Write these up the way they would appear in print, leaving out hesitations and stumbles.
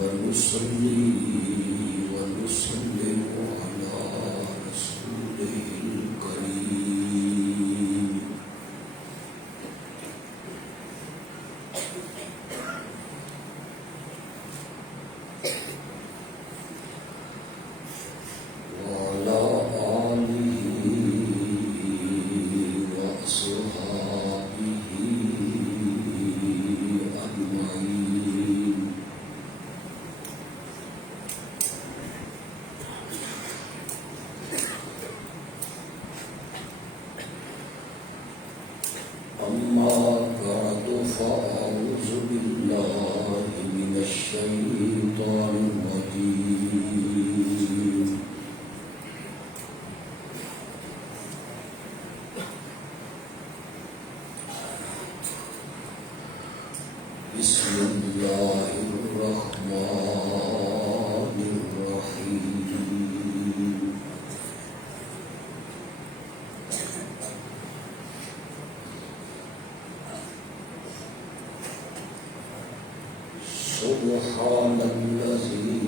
ونصلي ونسلم على رسوله الكريم وعلى آله وأصحابه أجمعين. أما بعد فأعوذ بالله من الشيطان الرجيم. بسم الله الرحمن الرحيم. سبحان الذي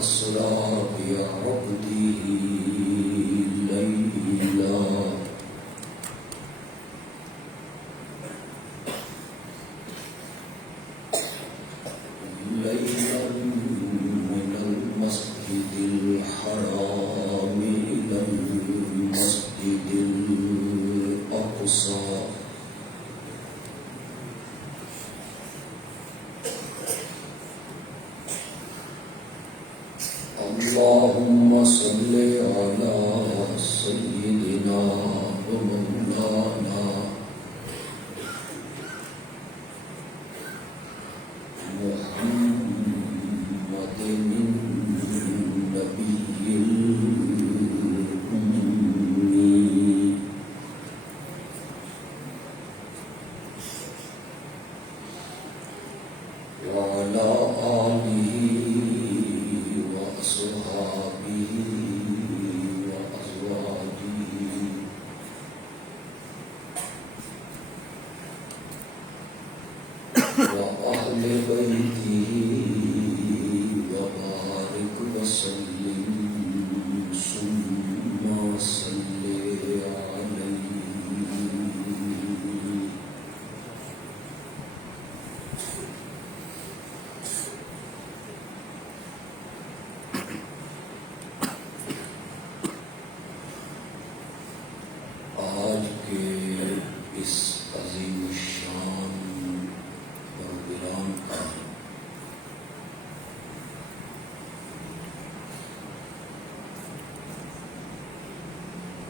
أسرى بعبده ليلا من المسجد الحرام إلى المسجد الأقصى اللهم صل على سيدنا ومولانا محمد النبي الأمي وعلى آله وأصحابه وأزواجه وأهل بيته وبارك وسلم ثم صل عليه. آج کے اس عظیم الشان پروگرام کا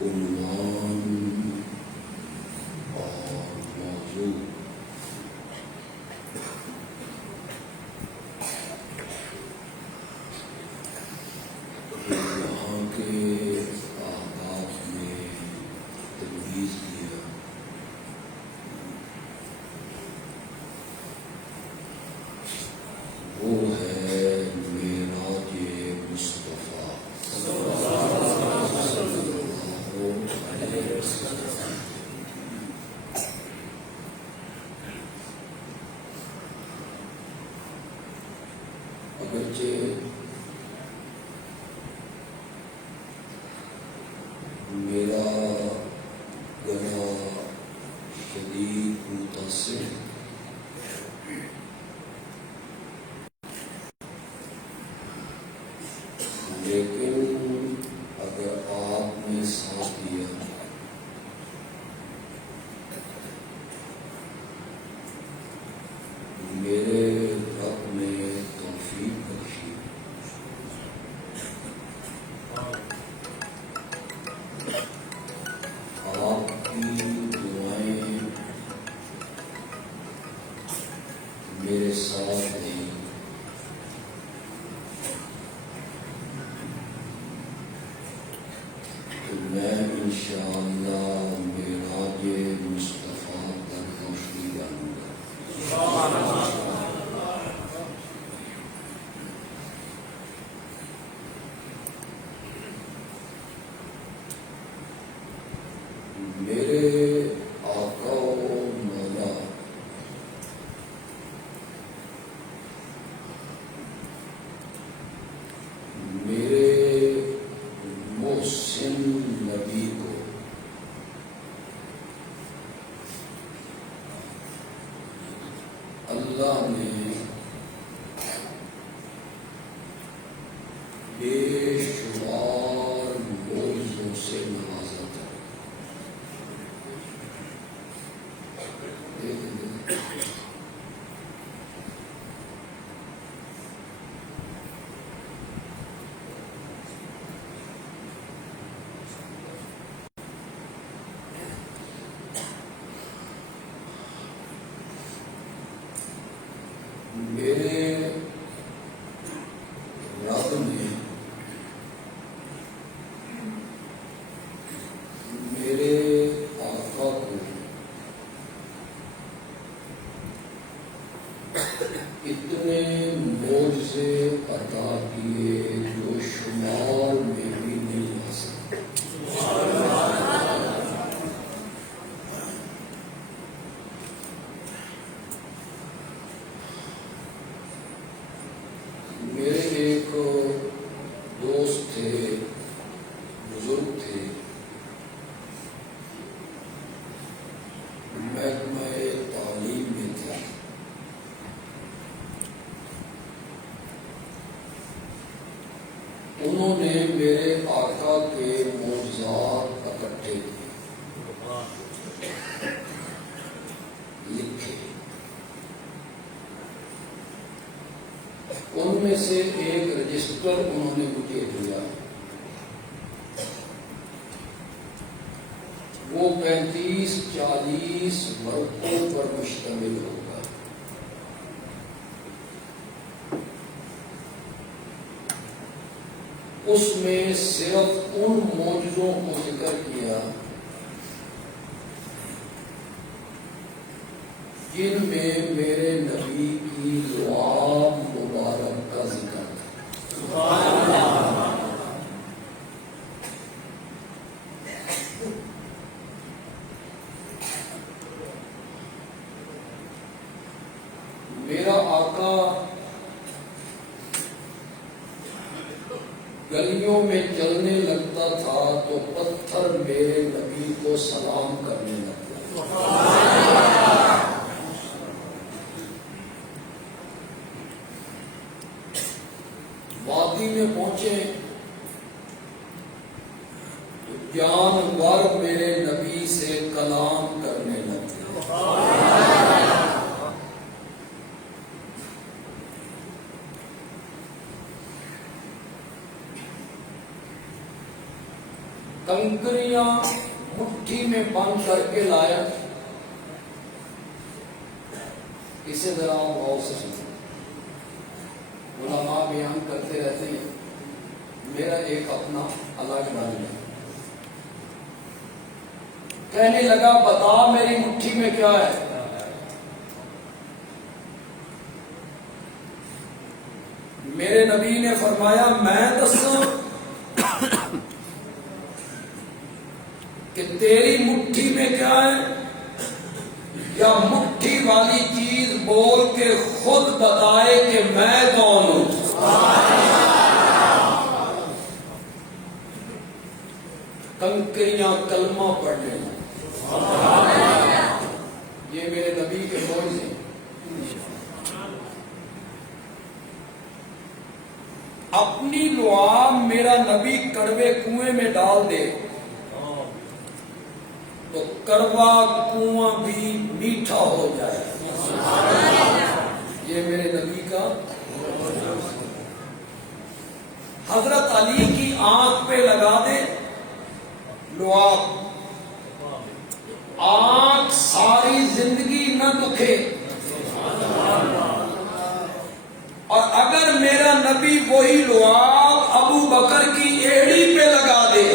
عنوان اور موضوع یہاں کے آغاز میں تجویز کیا وہ ہے معراج مصطفیٰ. اگرچہ میرا گلا شدید متاثر لیکن اگر آپ انشاءاللہ معراج مصطفیٰ پر روشنی ڈالوں گا۔ میرے آقا و مولا میرے محسن نبی کو اللہ نے بے شمار معجزوں سے نوازا تھا۔ میرے رب نے میرے آقا کو اتنے معجزے عطا کیے جو شمار میں بھی نہیں آ سکتے۔ میرے ایک دوست تھے، بزرگ تھے، محکمہ تعلیم میں تھے۔ انہوں نے میرے آقا کے معجزات اکٹھے کیے، لکھے۔ ان میں سے ایک رجسٹر انہوں نے مجھے دیا، وہ 35-40 ورقوں پر مشتمل ہوگا۔ اس میں صرف ان معجزوں کو ذکر کیا جن میں میرے نبی کی لعاب مبارک کا ذکر تھا۔ میرا آقا گلیوں میں چلنے لگتا تھا تو پتھر میرے نبی کو سلام کرنے لگتا۔ وادی میں پہنچے تو جانور میرے نبی سے کلام کرنے لگتے۔ کنکریاں مٹھی میں بند کر کے لایا۔ اسے ذرا غور سے سنو، علماء بیان کرتے رہتے ہیں، میرا ایک اپنا الگ رنگ ہے۔ کہنے لگا بتا میری مٹھی میں کیا ہے؟ میرے نبی نے فرمایا میں دسوں کہ تیری مٹھی میں کیا ہے، یا مٹھی والی چیز بول کے خود بتائے کہ میں کون ہوں؟ کنکریاں کلمہ پڑھنے لگیں۔ یہ میرے نبی کے معجزے ہیں۔ اپنی لعاب میرا نبی کڑوے کنویں میں ڈال دے تو کڑوا کنواں بھی میٹھا ہو جائے۔ یہ میرے نبی کا۔ حضرت علی کی آنکھ پہ لگا دے لعاب، آنکھ ساری زندگی نہ دکھے، اور اگر میرا نبی وہی لعاب ابو بکر کی ایڑی پہ لگا دے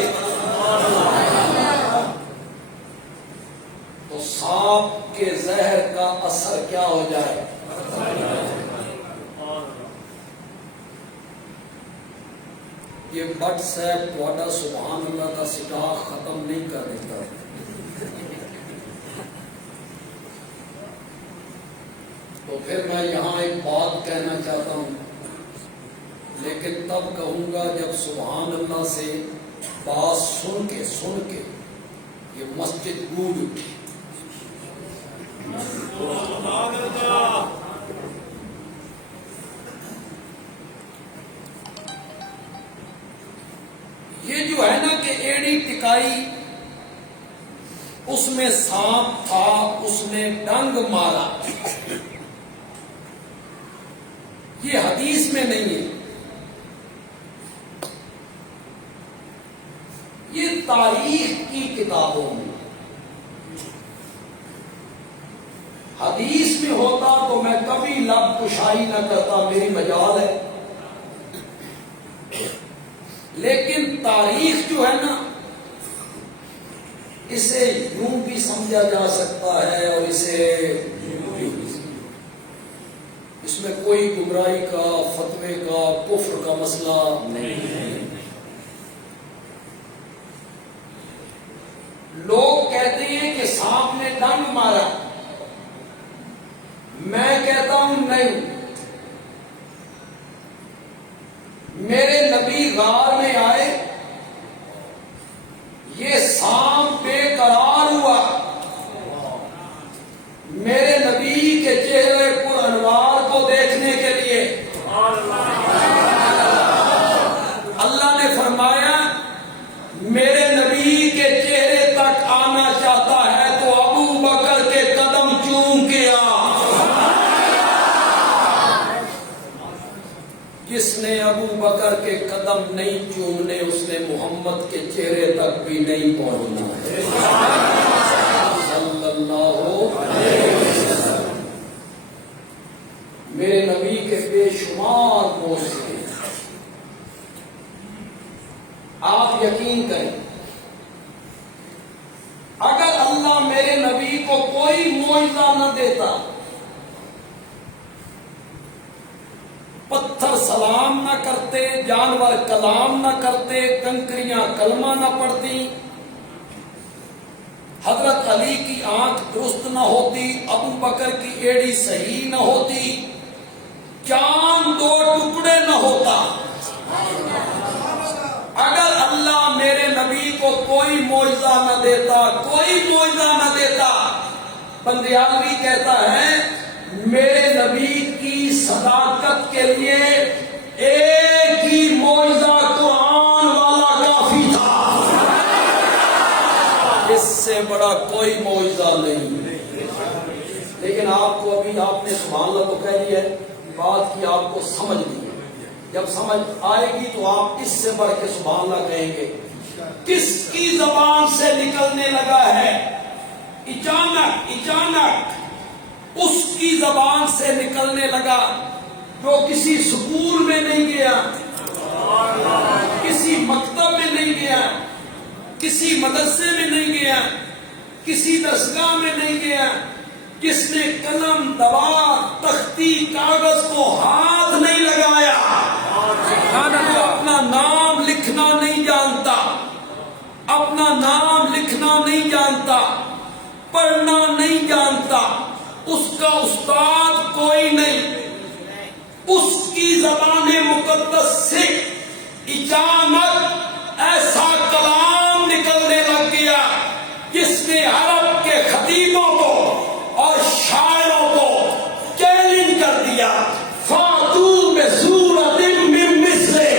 یہ WhatsApp تھوڑا سبحان اللہ کا سٹاک ختم نہیں کر دیتا. تو پھر میں یہاں ایک بات کہنا چاہتا ہوں، لیکن تب کہوں گا جب سبحان اللہ سے بات سن کے یہ مسجد گونج اٹھی. یہ جو ہے نا کہ ایڑی ٹکائی، اس میں سانپ تھا، اس نے ڈنگ مارا، یہ حدیث میں نہیں ہے، یہ تاریخ کی کتابوں میں. حدیث میں ہوتا تو میں کبھی لب کشائی نہ کرتا، میری مجال ہے. لیکن تاریخ جو ہے نا، اسے یوں بھی سمجھا جا سکتا ہے اور اس میں کوئی گمراہی کا، فتوے کا، کفر کا مسئلہ نہیں ہے. لوگ کہتے ہیں کہ سانپ نے ڈنگ مارا، میں کہتا ہوں نہیں. میرے نبی غار میں آئے، یہ سانپ بے قرار ہوا، میرے نبی کے چہرے پر انوار کو دیکھنے کے لیے اللہ نے فرمایا میرے نبی کے چہرے تک آنا چاہتا ہے تو ابو بکر کے قدم چوم کے آ. جس نے ابو بکر کے قدم نہیں چومنے، اس نے محمد کے چہرے تک بھی نہیں پہنچنا ہے صلی اللہ علیہ وسلم. میرے نبی کے بے شمار معجزے، آپ یقین کریں اگر اللہ میرے نبی کو کوئی معجزہ نہ دیتا، پتھر سلام نہ کرتے، جانور کلام نہ کرتے، کنکریاں کلمہ نہ پڑھتی، حضرت علی کی آنکھ درست نہ ہوتی، ابو بکر کی ایڑی صحیح نہ ہوتی، چاند 2 ٹکڑے نہ ہوتا، اگر اللہ میرے نبی کو کوئی معجزہ نہ دیتا، کوئی معجزہ نہ دیتا، بندیالوی کہتا ہے میرے نبی کی صداقت کے لیے ایک ہی معجزہ قرآن والا کافی تھا، اس سے بڑا کوئی معجزہ نہیں. لیکن آپ کو ابھی آپ نے سبحان اللہ تو کہہ دیا ہے، بات کی آپ کو سمجھ لی ہے. جب سمجھ آئے گی تو آپ اس سے بڑھ کے سبحان اللہ کہیں گے. کس کی زبان سے نکلنے لگا ہے؟ اچانک اس کی زبان سے نکلنے لگا جو کسی سکول میں نہیں گیا، کسی مکتب میں نہیں گیا، کسی مدرسے میں نہیں گیا، کسی درسگاہ میں نہیں گیا، جس نے قلم، دوات، تختی، کاغذ کو ہاتھ نہیں لگایا، اپنا نام لکھنا نہیں جانتا، اپنا نام لکھنا نہیں جانتا، پڑھنا نہیں جانتا، اس کا استاد کوئی نہیں، اس کی زبان مقدس سے اچانک ایسا کلام نکلنے لگ گیا جس نے عرب کے خطیبوں کو اور شاعروں کو چیلنج کر دیا، فاتو بسورۃ من مثلہ.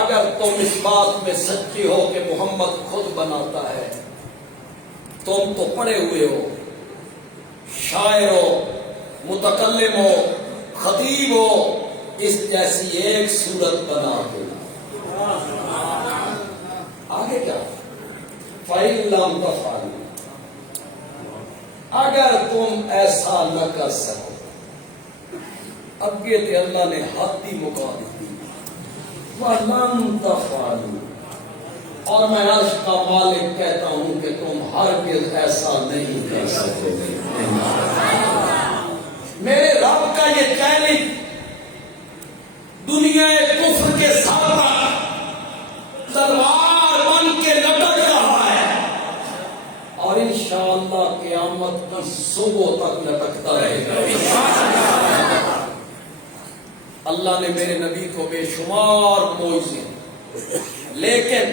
اگر تم اس بات میں سچی ہو کہ محمد خود بناتا ہے، تم تو پڑھے ہوئے ہو، شاعر ہو، متکلم ہو، خطیب ہو، اس جیسی ایک صورت بنا دو. آگے کیا؟ فَإِن لَّمْ تَفْعَلُوا، اگر تم ایسا نہ کر سکو، اگے تے اللہ نے حد ہی مکا دی. وَلَن تَفْعَلُوا، اور میں عرش کا مالک کہتا ہوں کہ تم ہرگز ایسا نہیں کر سکو گے. میرے رب کا یہ چیلنج اللہ نے میرے نبی کو بے شمار معجزے، لیکن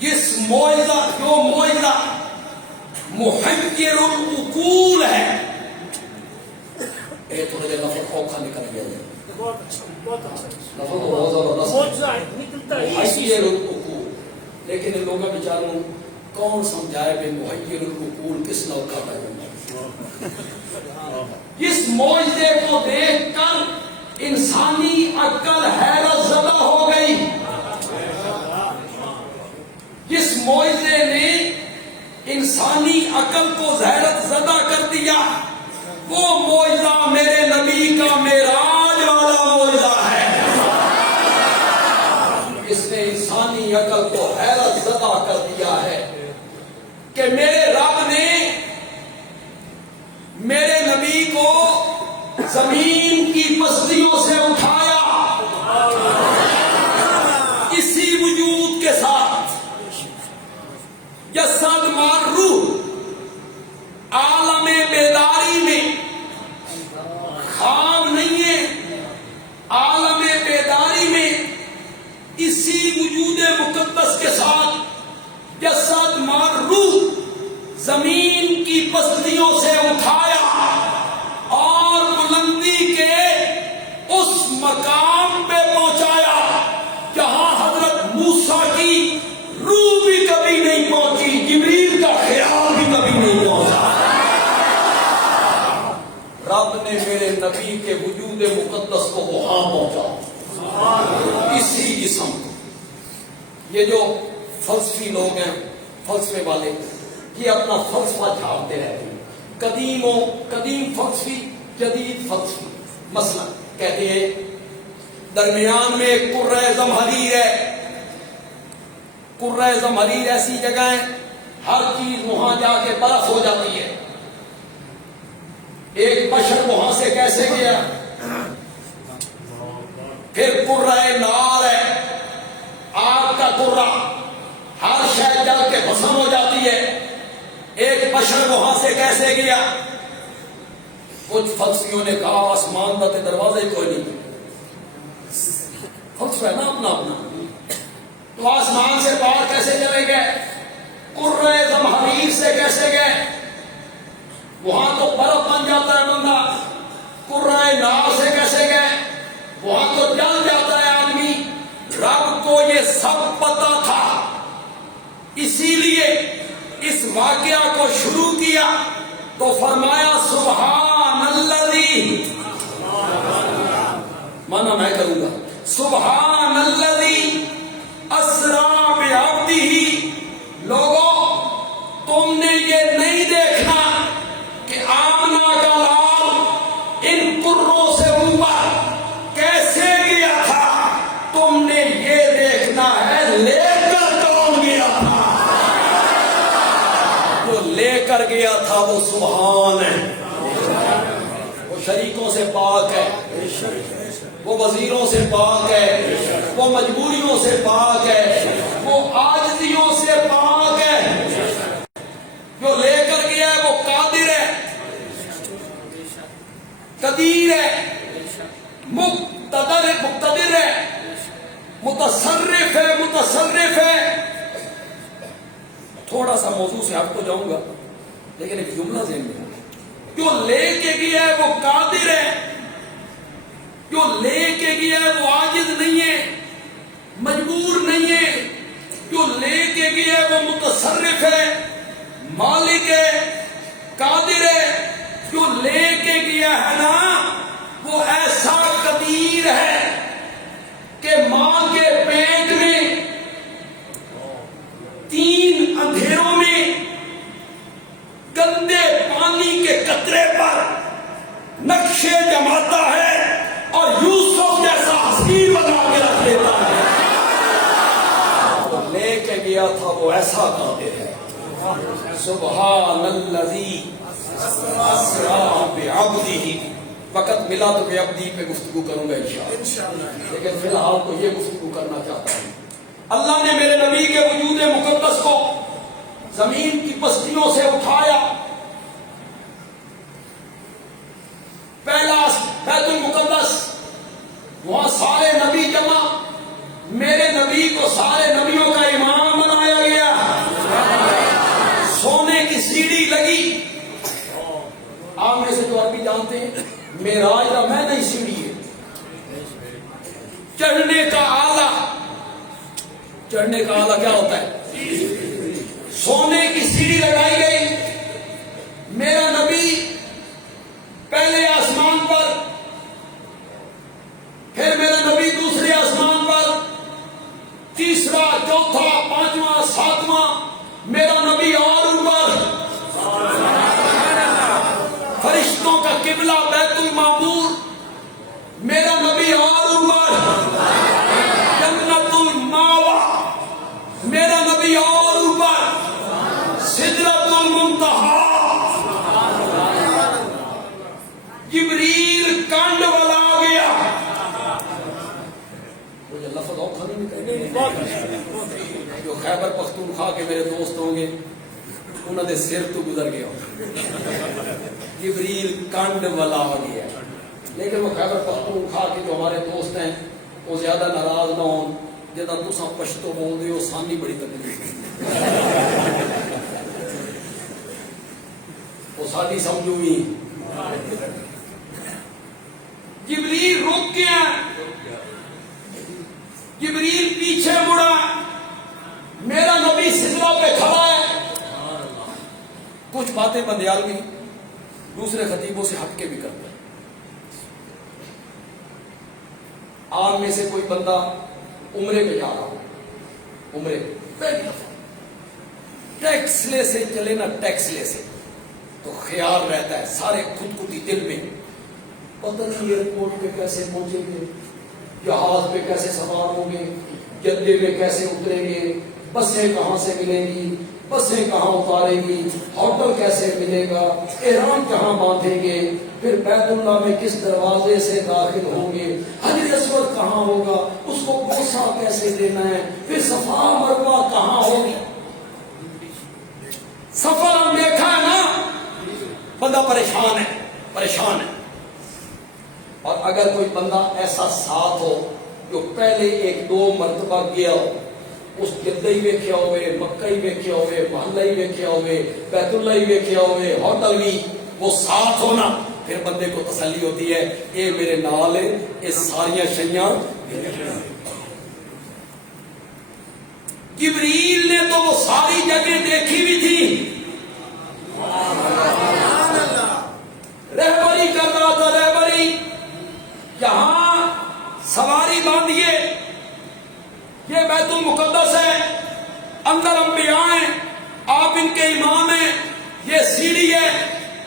جس جو معجزہ محیر العقول ہے، یہ تھوڑا جا لفظ اوکھا نکل گیا ہے، لفظ تو بہت زبردست ہے، محیر العقول، لیکن ان لوگوں بیچاروں کون سمجھائے بے محیر العقول کس نوع کا پیغمبر؟ اس معجزے کو دیکھ کر انسانی عقل حیرت زدہ ہو گئی۔ جس معجزے نے انسانی عقل کو حیرت زدہ کر دیا، وہ معجزہ میرے نبی کا معراج والا معجزہ ہے۔ اس نے انسانی عقل کو حیرت زدہ کر دیا ہے کہ میرے رب نے میرے نبی کو زمین کی پستیوں سے اٹھایا، اسی وجود کے ساتھ، جسد مار روح، عالم بیداری میں، خواب نہیں ہے، عالم بیداری میں اسی وجود مقدس کے ساتھ جسد مار روح زمین کی پستیوں سے اٹھایا اور بلندی کے اس مقام پہ پہنچایا جہاں حضرت موسیٰ کی روح بھی کبھی نہیں پہنچی، جبریل کا خیال بھی کبھی نہیں پہنچا۔ رب نے میرے نبی کے وجود مقدس کو وہاں پہنچا، اسی جسم کو۔ یہ جو فلسفی لوگ ہیں، فلسفے والے، یہ اپنا فلسفہ جھاڑتے رہتے ہیں، قدیم فلسفی، جدید فلسفی۔ مثلا کہتے ہیں درمیان میں ایک کرۂ زمہریر ہے، کرۂ زمہریر ایسی جگہ ہے ہر چیز وہاں جا کے برف ہو جاتی ہے۔ ایک بشر وہاں سے کیسے گیا؟ پھر کرۂ نار ہے، آگ کا کرہ، ہر شے جل کے بھسم ہو جاتی ہے۔ ایک بشر وہاں سے کیسے گیا؟ کچھ فلسفیوں نے کہا آسمان کا دروازہ ہی کوئی نہیں، فلسفہ ہے نا اپنا اپنا، تو آسمان سے باہر کیسے چلے گئے؟ کرۂ زمہریر سے کیسے گئے؟ وہاں تو برف بن جاتا ہے بندہ۔ کرۂ نار سے کیسے گئے؟ وہاں تو جل جاتا ہے آدمی۔ رب کو یہ سب پتا تھا، اسی لیے اس واقعہ کو شروع کیا تو فرمایا سبحان الذی، مانا میں کروں گا، سبحان الذی اسریٰ بعبدہ۔ لوگوں، تم نے یہ نہیں دیکھنا کہ آمنہ کا لال ان کروں سے اوپر کیسے گیا تھا، تم نے یہ دیکھنا ہے لے کر کون گیا تھا۔ جو لے کر گیا تھا وہ سبحان ہے، وہ شریکوں سے پاک ہے، وہ وزیروں سے پاک ہے، وہ مجبوریوں سے پاک ہے، وہ عاجزیوں سے پاک ہے۔ جو لے کر گیا ہے وہ قادر ہے، قدیر ہے، مقتدر ہے، متصرف ہے۔ تھوڑا سا موضوع سے ہٹ تو جاؤں گا، لیکن ایک جملہ ذہن میں ہے، جو لے کے گیا ہے وہ قادر ہے، جو لے کے گیا ہے وہ عاجز نہیں ہے، مجبور نہیں ہے، جو لے کے گیا ہے وہ متصرف ہے، مالک ہے، قادر ہے۔ جو لے کے گیا ہے نا وہ ایسا قدیر ہے کہ ماں کے پیٹ میں 3 اندھیروں میں گندے پانی کے قطرے پر نقشے جماتا ہے اور یوسف جیسا حسین بنا کے رکھ دیتا ہے۔ وہ لے کے گیا تھا وہ ایسا قادر ہے۔ سبحان الذی اسریٰ بعبدہ۔ وقت ملا تو بے عبدی پہ گفتگو کروں گا انشاءاللہ، لیکن فی الحال تو یہ گفتگو کرنا چاہتا ہوں۔ اللہ نے میرے نبی کے وجود مقدس کو زمین کی پستیوں سے اٹھایا۔ پہلا بیت المقدس وہاں سارے نبی جمع، میرے نبی کو سارے نبیوں کا امام بنایا گیا، سونے کی سیڑھی لگی۔ آپ میں سے جو عربی جانتے ہیں، معراج کا میں نہیں سیڑھی ہے، چڑھنے کا آلہ۔ چڑھنے کا آلہ کیا ہوتا ہے؟ سونے کی سیڑھی لگائی گئی، میرا نبی پہلے آسمان پر، پھر میرا نبی دوسرے آسمان پر، تیسرا، چوتھا، پانچواں، ساتواں، میرا نبی اور اوپر، فرشتوں کا قبلہ بیت المعمور، میرا نبی اور اوپر، جنت الماوا، میرا نبی اور اوپر، سدرۃ المنتہا، جبریل کنڈ والا آ گیا۔ مجھے لفظ اور کھانے میں جو خیبر پختونخوا کے میرے دوست ہوں گے انہوں نے سر تو گزر گیا، جبریل کنڈ والا آ گیا۔ لیکن وہ خیبر پختونخوا کے جو ہمارے دوست ہیں وہ زیادہ ناراض نہ ہوں، جدا تساں پشتو بول دے ہو سانی بڑی تکلیف، وہ ساری سمجھوں گی۔ جبریل رک گیا، جبریل پیچھے مڑا، میرا نبی سدرہ پہ کھڑا ہے۔ کچھ باتیں بندیالوی دوسرے خطیبوں سے ہٹ کے بھی کرتا ہے۔ آپ میں سے کوئی بندہ عمرے پہ جا رہا ہو، عمرے پہلی دفعہ ٹیکس لے سے چلے نا، ٹیکس لے سے، تو خیال رہتا ہے سارے خود کتی دل میں، پتہ نہیں ایئرپورٹ پہ کیسے پہنچیں گے، جہاز پہ کیسے سوار ہوں گے، جدے میں کیسے اتریں گے، بسیں کہاں سے ملیں گی، بسیں کہاں اتاریں گی، ہوٹل کیسے ملے گا، احرام کہاں باندھیں گے، پھر بیت اللہ میں کس دروازے سے داخل ہوں گے، حجر اسود کہاں ہوگا، اس کو بوسہ کیسے دینا ہے، پھر صفا مروہ کہاں ہوگی۔ سفر ہم دیکھا ہے نا، بندہ پریشان ہے، پریشان ہے۔ اور اگر کوئی بندہ ایسا ساتھ ہو جو پہلے ایک دو مرتبہ گیا ہو، اس جدہ ہی ویکھیا ہوئے، مکہ ہی ویکھیا ہوئے، محلہ ہی ویکھیا ہوئے، بیت اللہ ہی ویکھیا ہوئے، ہوٹل بھی، وہ ساتھ ہونا، پھر بندے کو تسلی ہوتی ہے اے میرے نال ہے، اے ساریاں شیاں۔ جبریل نے تو وہ ساری جگہ دیکھی بھی تھی، رہبری کر رہا تھا، رہبری، یہاں سواری باندھیے، یہ بیت المقدس ہے، اندر انبیاء ہیں، آپ ان کے امام ہیں، یہ سیڑھی ہے،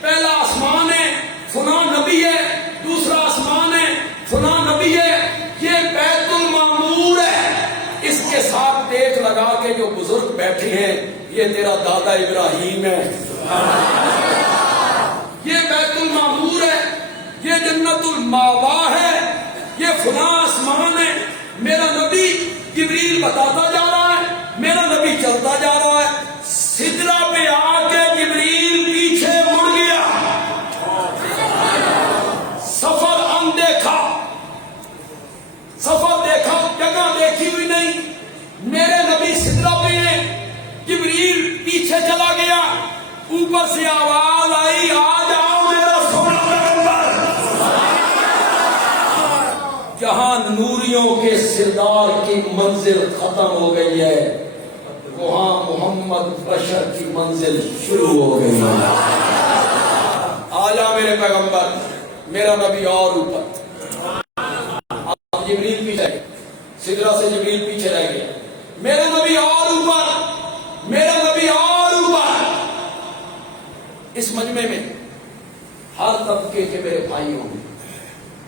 پہلا آسمان ہے، فلاں نبی ہے، دوسرا آسمان ہے، فلاں نبی ہے، یہ بیت المعمور ہے، اس کے ساتھ ٹیک لگا کے جو بزرگ بیٹھے ہیں یہ تیرا دادا ابراہیم ہے، یہ بیت المعمور ہے، یہ جنت الماوا ہے، یہ فلاں آسمان ہے۔ میرا نبی جبریل بتاتا جا رہا ہے، میرا نبی چلتا جا رہا ہے، سدرہ پہ آ کے جبریل پیچھے مڑ گیا، سفر اندیکھا، سفر دیکھا، جگہ دیکھی ہوئی نہیں، میرے نبی سدرہ پہ ہیں، جبریل پیچھے چلا گیا، اوپر سے آواز آئی آ جاؤ میرا سونا پیغمبر۔ جہاں نوریوں کے سردار کی منزل ختم ہو گئی ہے وہاں محمد بشر کی منزل شروع ہو گئی ہے۔ آ جا میرے پیغمبر، میرا نبی اور اوپر، اب جبریل پیچھے گئے، سدرہ سے جبریل پیچھے رہ گیا، میرا نبی اور اوپر، میرا نبی اور اوپر۔ اس مجمع میں ہر طبقے کے میرے بھائی ہوں گے،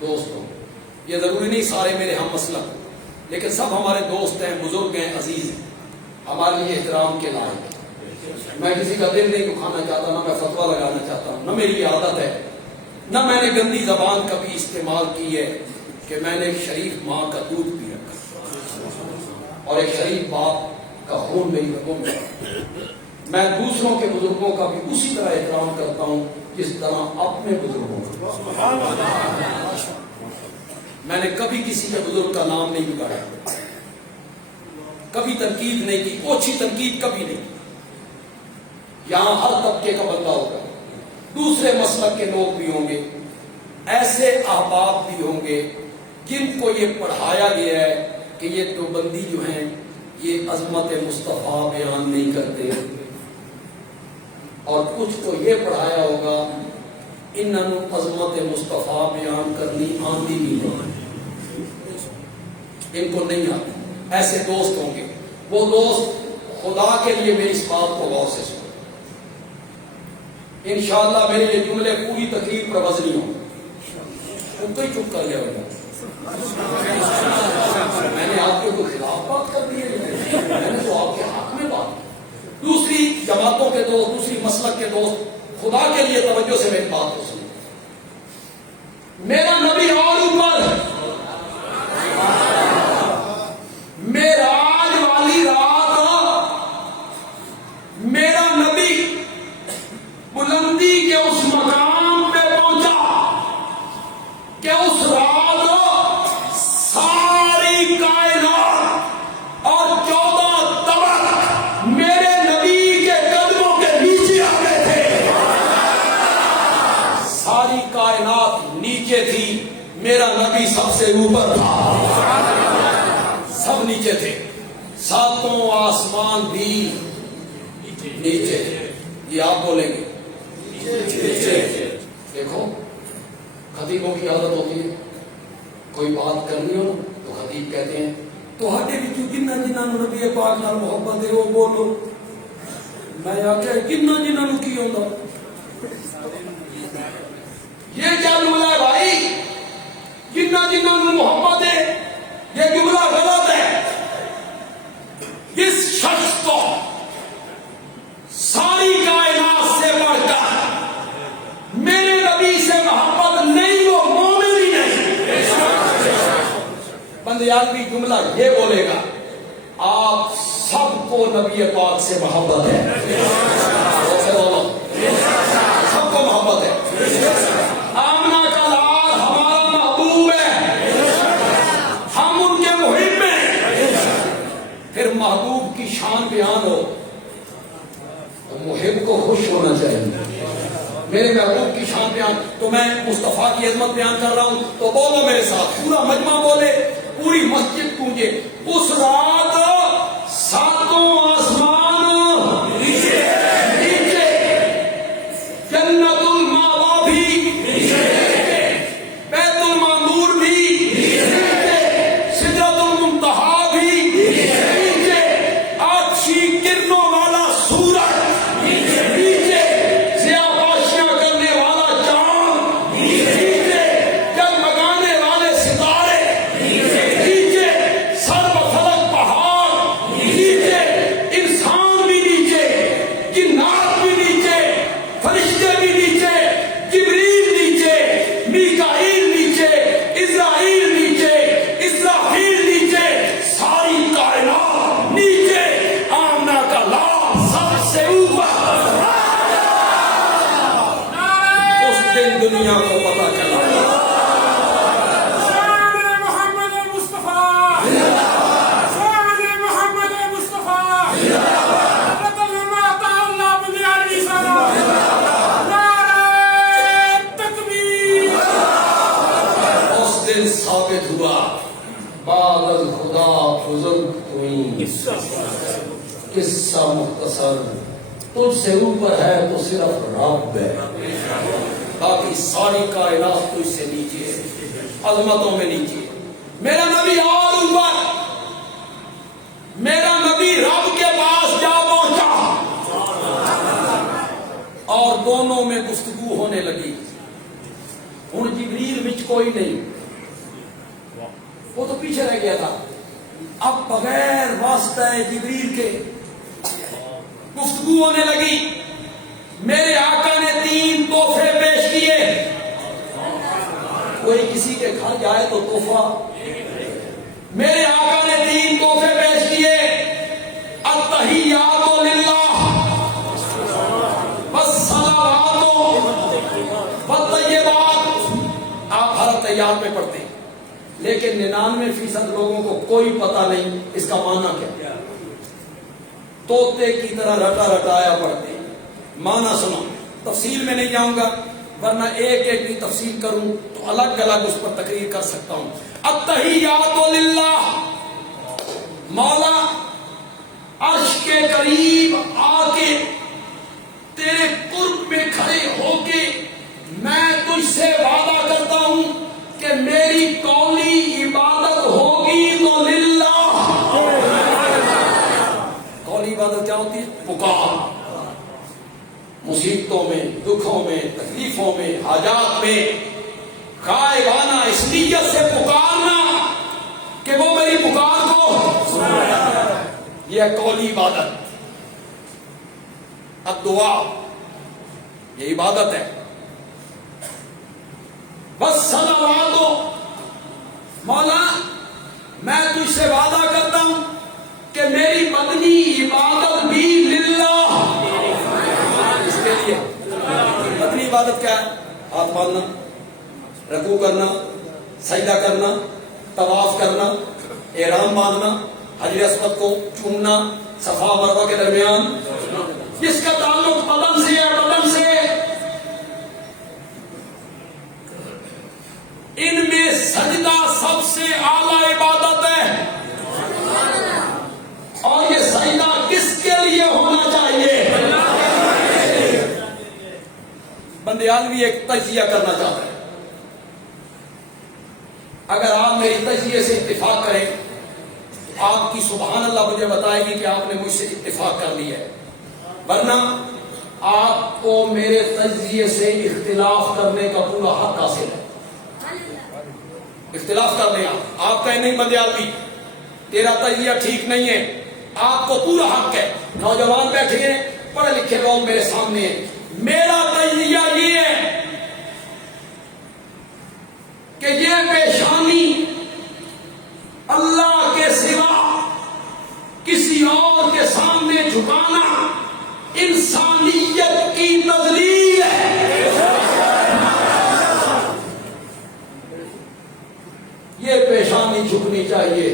دوست ہوں گے، یہ ضروری نہیں سارے میرے ہم مسلک، لیکن سب ہمارے دوست ہیں، بزرگ ہیں، عزیز ہیں، ہمارے لیے احترام کے لائق ہیں۔ میں کسی کا دل نہیں دکھانا چاہتا، نہ میں فتویٰ لگانا چاہتا ہوں، نہ میری عادت ہے، نہ میں نے گندی زبان کبھی استعمال کی ہے کہ میں نے ایک شریف ماں کا دودھ پی رکھا اور ایک شریف باپ کا خون میری رگوں میں۔ میں دوسروں کے بزرگوں کا بھی اسی طرح احترام کرتا ہوں جس طرح اپنے بزرگوں کا۔ میں نے کبھی کسی کے بزرگ کا نام نہیں بگاڑا، کبھی تنقید نہیں کی، اوچھی تنقید کبھی نہیں کی۔ یہاں ہر طبقے کا بندہ ہوگا، دوسرے مسلک کے لوگ بھی ہوں گے، ایسے احباب بھی ہوں گے جن کو یہ پڑھایا گیا ہے کہ یہ دیوبندی جو ہیں یہ عظمت مصطفیٰ بیان نہیں کرتے، اور کچھ کو یہ پڑھایا ہوگا انہوں عظمت مصطفیٰ بیان کرنی آندی بھی نہیں، ان کو نہیں آتی۔ ایسے دوست ہوں گے، وہ دوست خدا کے لیے میری اس بات کو غور سے سنو، انشاءاللہ میرے یہ جملے پوری تقریر پر وزنی ہوں۔ ان کو ہی چپ کر گیا ہوگا، میں نے آپ کے کوئی خلاف بات کر دی ہے؟ میں نے تو آپ کے حق میں بات۔ دوسری جماعتوں کے دوست، دوسری مسلک کے دوست، خدا کے لیے توجہ سے میری بات کو سنیں۔ میرا نبی اور اوپر، معراج والی رات میرا نبی بلندی کے اس مقام پہ پہنچا کہ اس رات ساری کائنات اور 14 طبق میرے نبی کے قدموں کے نیچے آ گئے تھے۔ ساری کائنات نیچے تھی، میرا نبی سب سے اوپر تھا، سب نیچے تھے، ساتوں آسمان بھی نیچے تھے۔ یہ آپ بولیں گے نیچے۔ دیکھو خطیبوں کی عادت ہوتی ہے، کوئی بات کرنی ہو تو خطیب کہتے ہیں تو ہٹے بھی کیوں جنہ جنہوں نبی پاک نال محبت ہے وہ بولو۔ میں آخیا جنہ جنہوں کی ہوگا، یہ کیا جملہ ہے بھائی؟ جنہ جنہوں محبت ہے، یہ جملہ غلط ہے۔ اس شخص کو ساری کائنات سے بڑھ کر میرے نبی سے محبت نہیں، وہ مومن ہی نہیں۔ بندیالوی جملہ یہ بولے گا آپ سب کو نبی پاک سے محبت ہے، سب کو محبت ہے۔ آمنہ کا لال ہمارا محبوب ہے، ہم ان کے محب ہیں۔ پھر محبوب کی شان بیان ہو تو محب کو خوش ہونا چاہیے۔ میرے محبوب کی شان بیان، تو میں مصطفیٰ کی عظمت بیان کر رہا ہوں تو بولو میرے ساتھ، پورا مجمع بولے، پوری مسجد گونجے۔ اس رات ساتوں آسمان نیچے، جنت المأویٰ بھی نیچے، بیت المعمور بھی نیچے، سدرۃ المنتہیٰ بھی نیچے، آتشی کرنوں والا سورج نیچے، ضیاء پاشیاں کرنے والا چاند نیچے، جگمگانے والے ستارے نیچے، سرو فلک پہاڑ نیچے، انسان بھی نیچے، جنات بھی نیچے، فرشتے بھی نیچے، جبریل نیچے، میکائیل نیچے، اسرائیل نیچے، اسرافیل نیچے، ساری کائنات نیچے، آمنہ کا لال سب سے اوپر۔ اس دن دنیا کو پتا چلا محمد مصطفیٰ، محمد مصطفیٰ، اس دن ثابت ہوا بعد از خدا بزرگ ہوئی۔ قصہ مختصر، تجھ سے اوپر ہے تو صرف رب ہے، باقی ساری کائنات تجھ سے نیچے ہے، عظمتوں میں نیچے۔ میرا نبی اور اوپر، میرا نبی رب کے پاس جا پہنچا اور دونوں میں گفتگو ہونے لگی۔ ہن جبریل وچ کوئی نہیں، وہ تو پیچھے رہ گیا تھا، اب بغیر واسطہ جبریل کے گفتگو ہونے لگی۔ میرے آقا نے 3 تحفے پیش کیے۔ کوئی کسی کے گھر جائے تو تحفہ، میرے آقا نے 3 تحفے پیش کیے۔ التحیات للہ والصلوات والطیبات، آپ ہر تیار میں پڑھتے ہیں، لیکن 99% لوگوں کو کوئی پتہ نہیں اس کا معنی کیا. طوطے کی طرح رٹا رٹایا پڑھتے ہیں. معنی سنو، تفصیل میں نہیں جاؤں گا ورنہ ایک ایک کی تفصیل کروں تو الگ الگ اس پر تقریر کر سکتا ہوں. التحیات للہ، مولا عرش کے قریب آ کے تیرے قرب میں کھڑے ہو کے میں تجھ سے وعدہ کرتا ہوں کہ میری قولی عبادت ہوگی تو للہ. قولی عبادت کیا ہوتی ہے؟ پکار. مصیبتوں میں، دکھوں میں، تکلیفوں میں، حاجات میں غائبانہ اس نیت سے پکارنا کہ وہ میری پکار کو، یہ ہے قولی عبادت. اب دعا یہ عبادت ہے. بس صلوات ہو، مولا میں تجھ سے وعدہ کرتا ہوں کہ میری بدنی عبادت بھی للہ. اس کے لیے بدنی عبادت کیا ہے؟ ہاتھ باندھنا، رکوع کرنا، سجدہ کرنا، طواف کرنا، احرام باندھنا، حجر اسود کو چومنا، صفا مروہ کے درمیان، جس کا تعلق بدن سے ہے. بدن سے ان میں سجدہ سب سے اعلی عبادت ہے. اور یہ سجدہ کس کے لیے ہونا چاہیے؟ بندے عالمی ایک تجزیہ کرنا چاہتا ہے. اگر آپ میری تجزیے سے اتفاق کریں، آپ کی سبحان اللہ مجھے بتائے گی کہ آپ نے مجھ سے اتفاق کر لیا ہے. ورنہ آپ کو میرے تجزیے سے اختلاف کرنے کا پورا حق حاصل ہے. اختلاف کر دیں آپ کہیں نہیں بندے عالمی تیرا تجزیہ ٹھیک نہیں ہے، آپ کو پورا حق ہے. نوجوان بیٹھے ہیں، پڑھے لکھے لوگ میرے سامنے ہیں. میرا تجزیہ یہ ہے کہ یہ پیشانی اللہ کے سوا کسی اور کے سامنے جھکانا انسانیت کی تذلیل ہے. یہ پیشانی جھکنی چاہیے.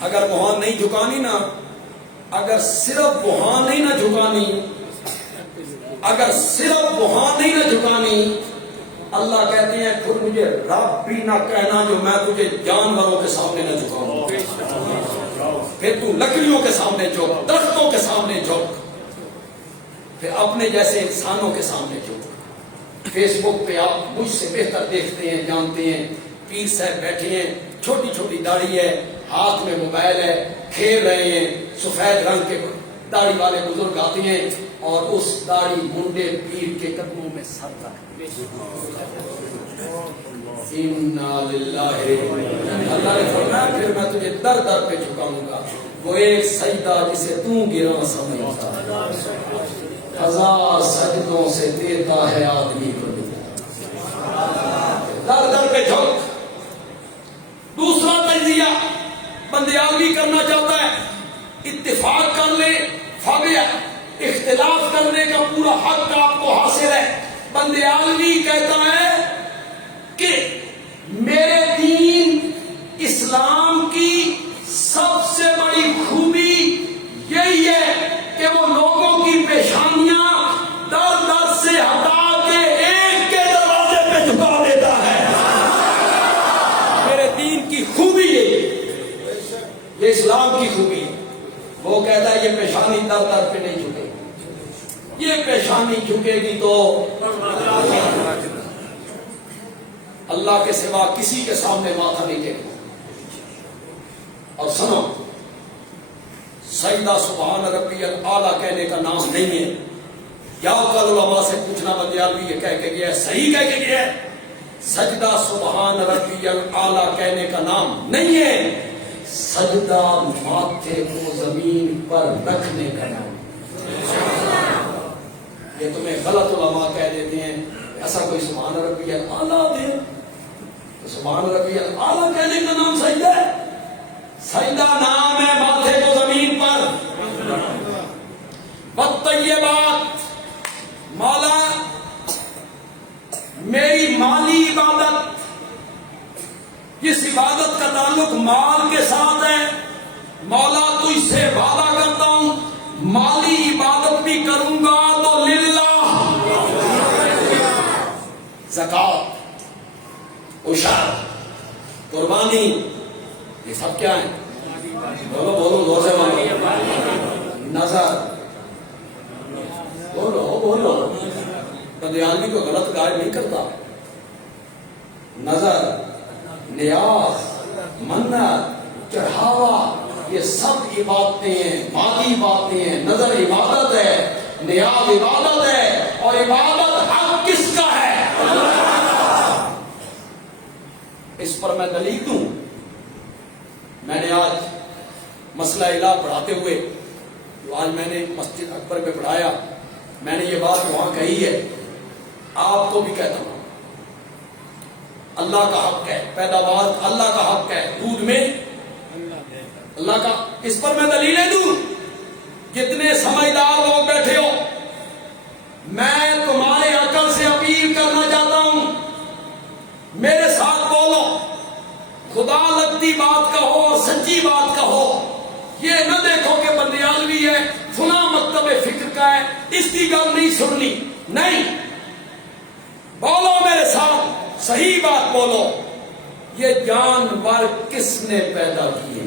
اگر وہاں نہیں جھکانی نا، اگر صرف وہاں نہیں نہ جھکانی، اگر صرف وہاں نہیں نہ جھکانی، اللہ کہتے ہیں پھر مجھے رب بھی نہ کہنا جو میں تجھے جانوروں کے سامنے نہ جھکاؤں. پھر تو لکڑیوں کے سامنے جھک، درختوں کے سامنے جھک، پھر اپنے جیسے انسانوں کے سامنے جھک. فیس بک پہ آپ مجھ سے بہتر دیکھتے ہیں، جانتے ہیں، پیر صاحب بیٹھے ہیں، چھوٹی چھوٹی داڑھی ہے، ہاتھ میں موبائل ہے، کھیل رہے ہیں. سفید رنگ کے داڑھی والے بزرگ آتے ہیں اور اس داڑھی منڈے پیر کے قدموں میں سر رکھ. اِنَّا لِلَّهِ. اللہ نے فرمایا پھر میں تجھے در در پہ جھکاؤں گا. وہ ایک سجدہ جسے تو گراں سمجھتا، ہزار سجدوں سے دیتا ہے آدمی کو. در در پہ جھک. دوسرا تجزیہ بندے عالمی کرنا چاہتا ہے، اتفاق کر لے فابیا، اختلاف کرنے کا پورا حق آپ کو حاصل ہے. بندے عالمی کہتا ہے کہ میرے دین اسلام کی سب سے بڑی خوبی یہی ہے کہ وہ لوگوں کی پیشانیاں در در سے ہٹا کے ایک کے دروازے پہ جھکا دیتا ہے. میرے دین کی خوبی یہ اسلام کی خوبی ہے. وہ کہتا ہے یہ پیشانی در در پہ نہیں جھکے گی، یہ پیشانی جھکے گی تو اللہ کے سوا کسی کے سامنے ماتھا نہیں ٹیکنا. اور سنو، سجدہ سبحان ربی الاعلیٰ کہنے کا نام نہیں ہے. یا کل علماء سے پوچھنا بندے عالمی یہ کہہ کے گیا ہے، صحیح کہہ کے گیا ہے. سجدہ سبحان ربی الاعلیٰ کہنے کا نام نہیں ہے، سجدہ ماتھے کو زمین پر رکھنے کا نام. یہ تمہیں غلط علماء کہہ دیتے ہیں ایسا کوئی سبحان ربی الاعلیٰ دے تو سبحان ربی الاعلیٰ کہنے کا نام سجدہ ہے. سجدہ نام ہے ماتھے کو زمین پر. والطیبات، مولا میری مالی کس عبادت کا تعلق مال کے ساتھ ہے؟ مولا تجھ سے وعدہ کرتا ہوں مالی عبادت بھی کروں گا تو للہ، زکات، عشر، قربانی، یہ سب کیا ہے؟ بولو بولو زور سے بولو، نظر، بولو بولو، بدیالوی کو غلط قائل نہیں کرتا، نظر، نیاز، منت، چڑھاوا، یہ سب عبادتیں ہیں، مالی باتیں ہیں۔ نظر عبادت ہے، نیاز عبادت ہے، اور عبادت حق کس کا ہے؟ اس پر میں دلیل دوں۔ میں نے آج مسئلہ الہ پڑھاتے ہوئے جو آج میں نے مسجد اکبر میں پڑھایا، میں نے یہ بات وہاں کہی ہے، آپ کو بھی کہتا ہوں، اللہ کا حق ہے، پیداوار اللہ کا حق ہے، دودھ میں اللہ کا۔ اس پر میں دلیلیں دوں، جتنے سمجھدار لوگ بیٹھے ہو، میں تمہارے عقل سے اپیل کرنا چاہتا ہوں، میرے ساتھ بولو، خدا لگتی بات کہو اور سچی بات کہو، یہ نہ دیکھو کہ بندیالوی ہے، فلاں مکتب فکر کا ہے، اس کی گل نہیں سننی، نہیں، بولو میرے ساتھ، صحیح بات بولو، یہ جانور کس نے پیدا کیے؟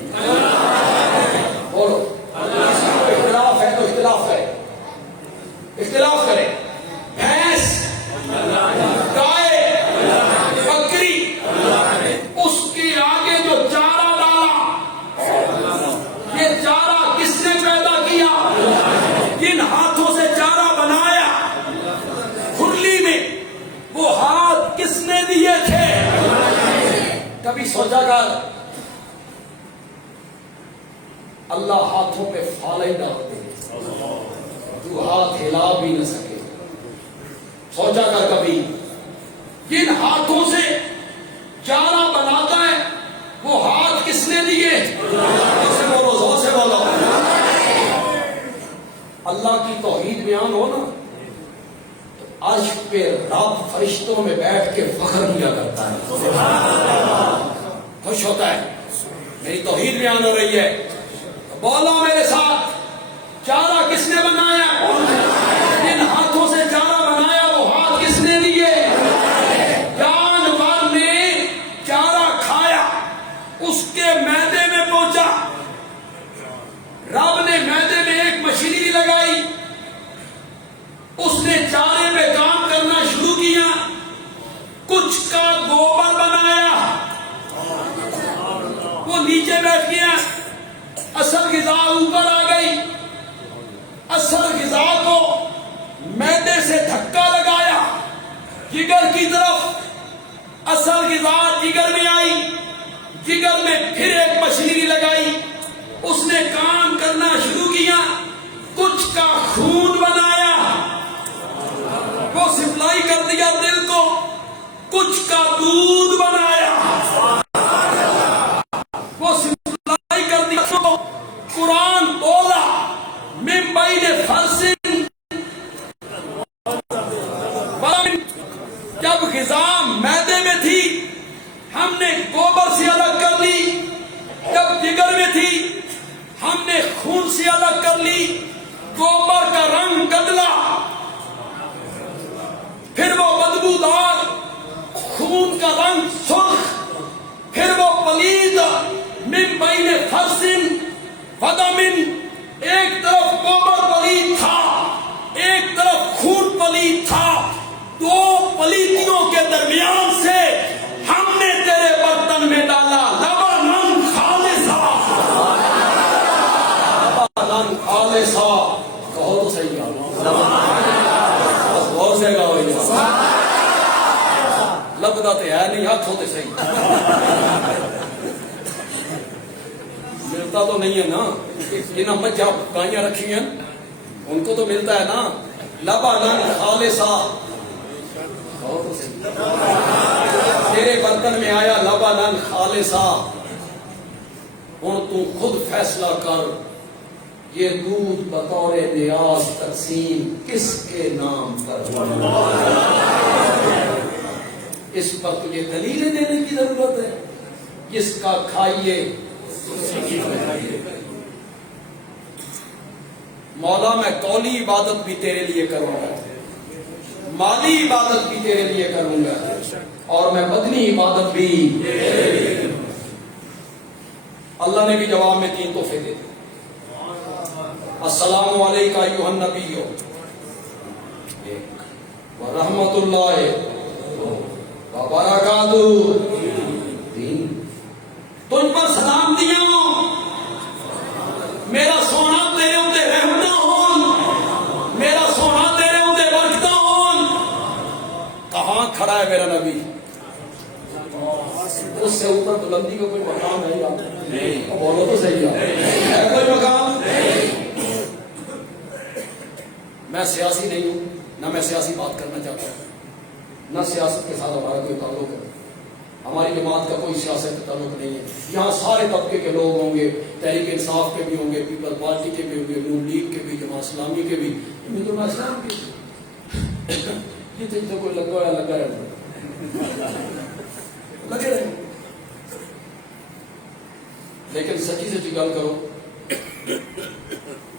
بولو، اختلاف ہے تو اختلاف کرے، اختلاف کرے، بھینس، گائے، بکری، اس کے آگے جو چارہ ڈالا، یہ چارہ کس نے پیدا کیا؟ کن ہاتھوں سے چارہ بنایا؟ کھرلی میں وہ ہاتھ کس نے دیے تھے؟ کبھی سوچا کر اللہ ہاتھوں پہ فالے ڈال دے تو ہاتھ ہلا بھی نہ سکے؟ سوچا کر کبھی جن ہاتھوں سے چارہ بناتا ہے وہ ہاتھ کس نے دیے؟ زور سے بولو، زور سے بولو۔ اللہ کی توحید بیان ہو نا تو عرش پہ رب فرشتوں میں بیٹھ کے فخر کیا کرتا ہے، خوش ہوتا ہے، میری توحید بیان ہو رہی ہے۔ بولو میرے ساتھ، چارہ کس نے بنایا؟ جن ہاتھوں سے چارہ بنایا وہ ہاتھ کس نے دیے؟ جانور نے چارہ کھایا، اس کے معدے میں پہنچا، رب نے معدے میں ایک مشینری لگائی، اس نے چارے پہ کام کرنا شروع کیا، کچھ کا گوبر بنایا، وہ نیچے بیٹھ گیا، اصل غذا اوپر آ گئی، اصل غذا کو معدے سے دھکا لگایا جگر کی طرف، اصل غذا جگر میں آئی، جگر میں پھر ایک مشینری لگائی، اس نے کام کرنا شروع کیا، کچھ کا خون بنایا، وہ سپلائی کر دیا دل کو، کچھ کا دودھ بنایا، وہ سپلائی کر دیا کو۔ قرآن بولا من بین فرث، جب غذا معدے میں تھی ہم نے گوبر سے الگ کر لی، جب جگر میں تھی ہم نے خون سے الگ کر لی، گوبر کا رنگ بدلا، پھر وہ بدبودار، خون کا رنگ سرخ، پھر وہ پلید، من بین فرث ودم، ایک طرف گوبر پلید تھا، ایک طرف خون پلید تھا، دو پلیدیوں کے درمیان سے ہم نے تیرے برتن میں ڈالا لبن خالصا، لبن خالصا، کہو تو صحیح کہو، بس غور سے کہو، لبدا تو ہے نہیں، ہاتھ ہوتے صحیح، ملتا تو نہیں ہے نا، جنہیں مجھا گائیاں رکھی ہیں ان کو تو ملتا ہے نا، لبن خالصا، تیرے برتن میں آیا لبن خالصا، ہن تو خود فیصلہ کر، یہ دودھ بطور نیاز تقسیم کس کے نام پر ہوا؟ اس پر تجھے دلیلیں دینے کی ضرورت ہے؟ جس کا کھائیے مولا میں قولی عبادت بھی تیرے لیے کروں گا، مالی عبادت بھی تیرے لیے کروں گا، اور میں بدنی عبادت بھی۔ اللہ نے بھی جواب میں 3 تحفے دے دیے۔ السلام علیکم ایھا النبی ورحمۃ اللہ وبرکاتہ، تجھ پر سلام دیا ہوں، میرا سونا تیرے اندر رحمتہ ہون، میرا سونا تیرے اندر برکتہ ہون۔ کہاں کھڑا ہے میرا نبی؟ اس سے اوپر بلندی کا کوئی مقام ہے یا نہیں؟ بولو تو صحیح ہے کوئی مقام؟ میں سیاسی نہیں ہوں، نہ میں سیاسی بات کرنا چاہتا ہوں، نہ سیاست کے ساتھ ہمارا کوئی تعلق ہے، ہماری جماعت کا کوئی سیاست کا تعلق نہیں ہے۔ یہاں سارے طبقے کے لوگ ہوں گے، تحریک انصاف کے بھی ہوں گے، پیپل پارٹی کے بھی ہوں گے، نون لیگ کے بھی، جماعت اسلامی کے بھی، جماعت اسلام کے بھی، یہ تو کوئی لگا ہوا لگا رہے لگے رہے۔ لیکن سچی سچی گل کرو،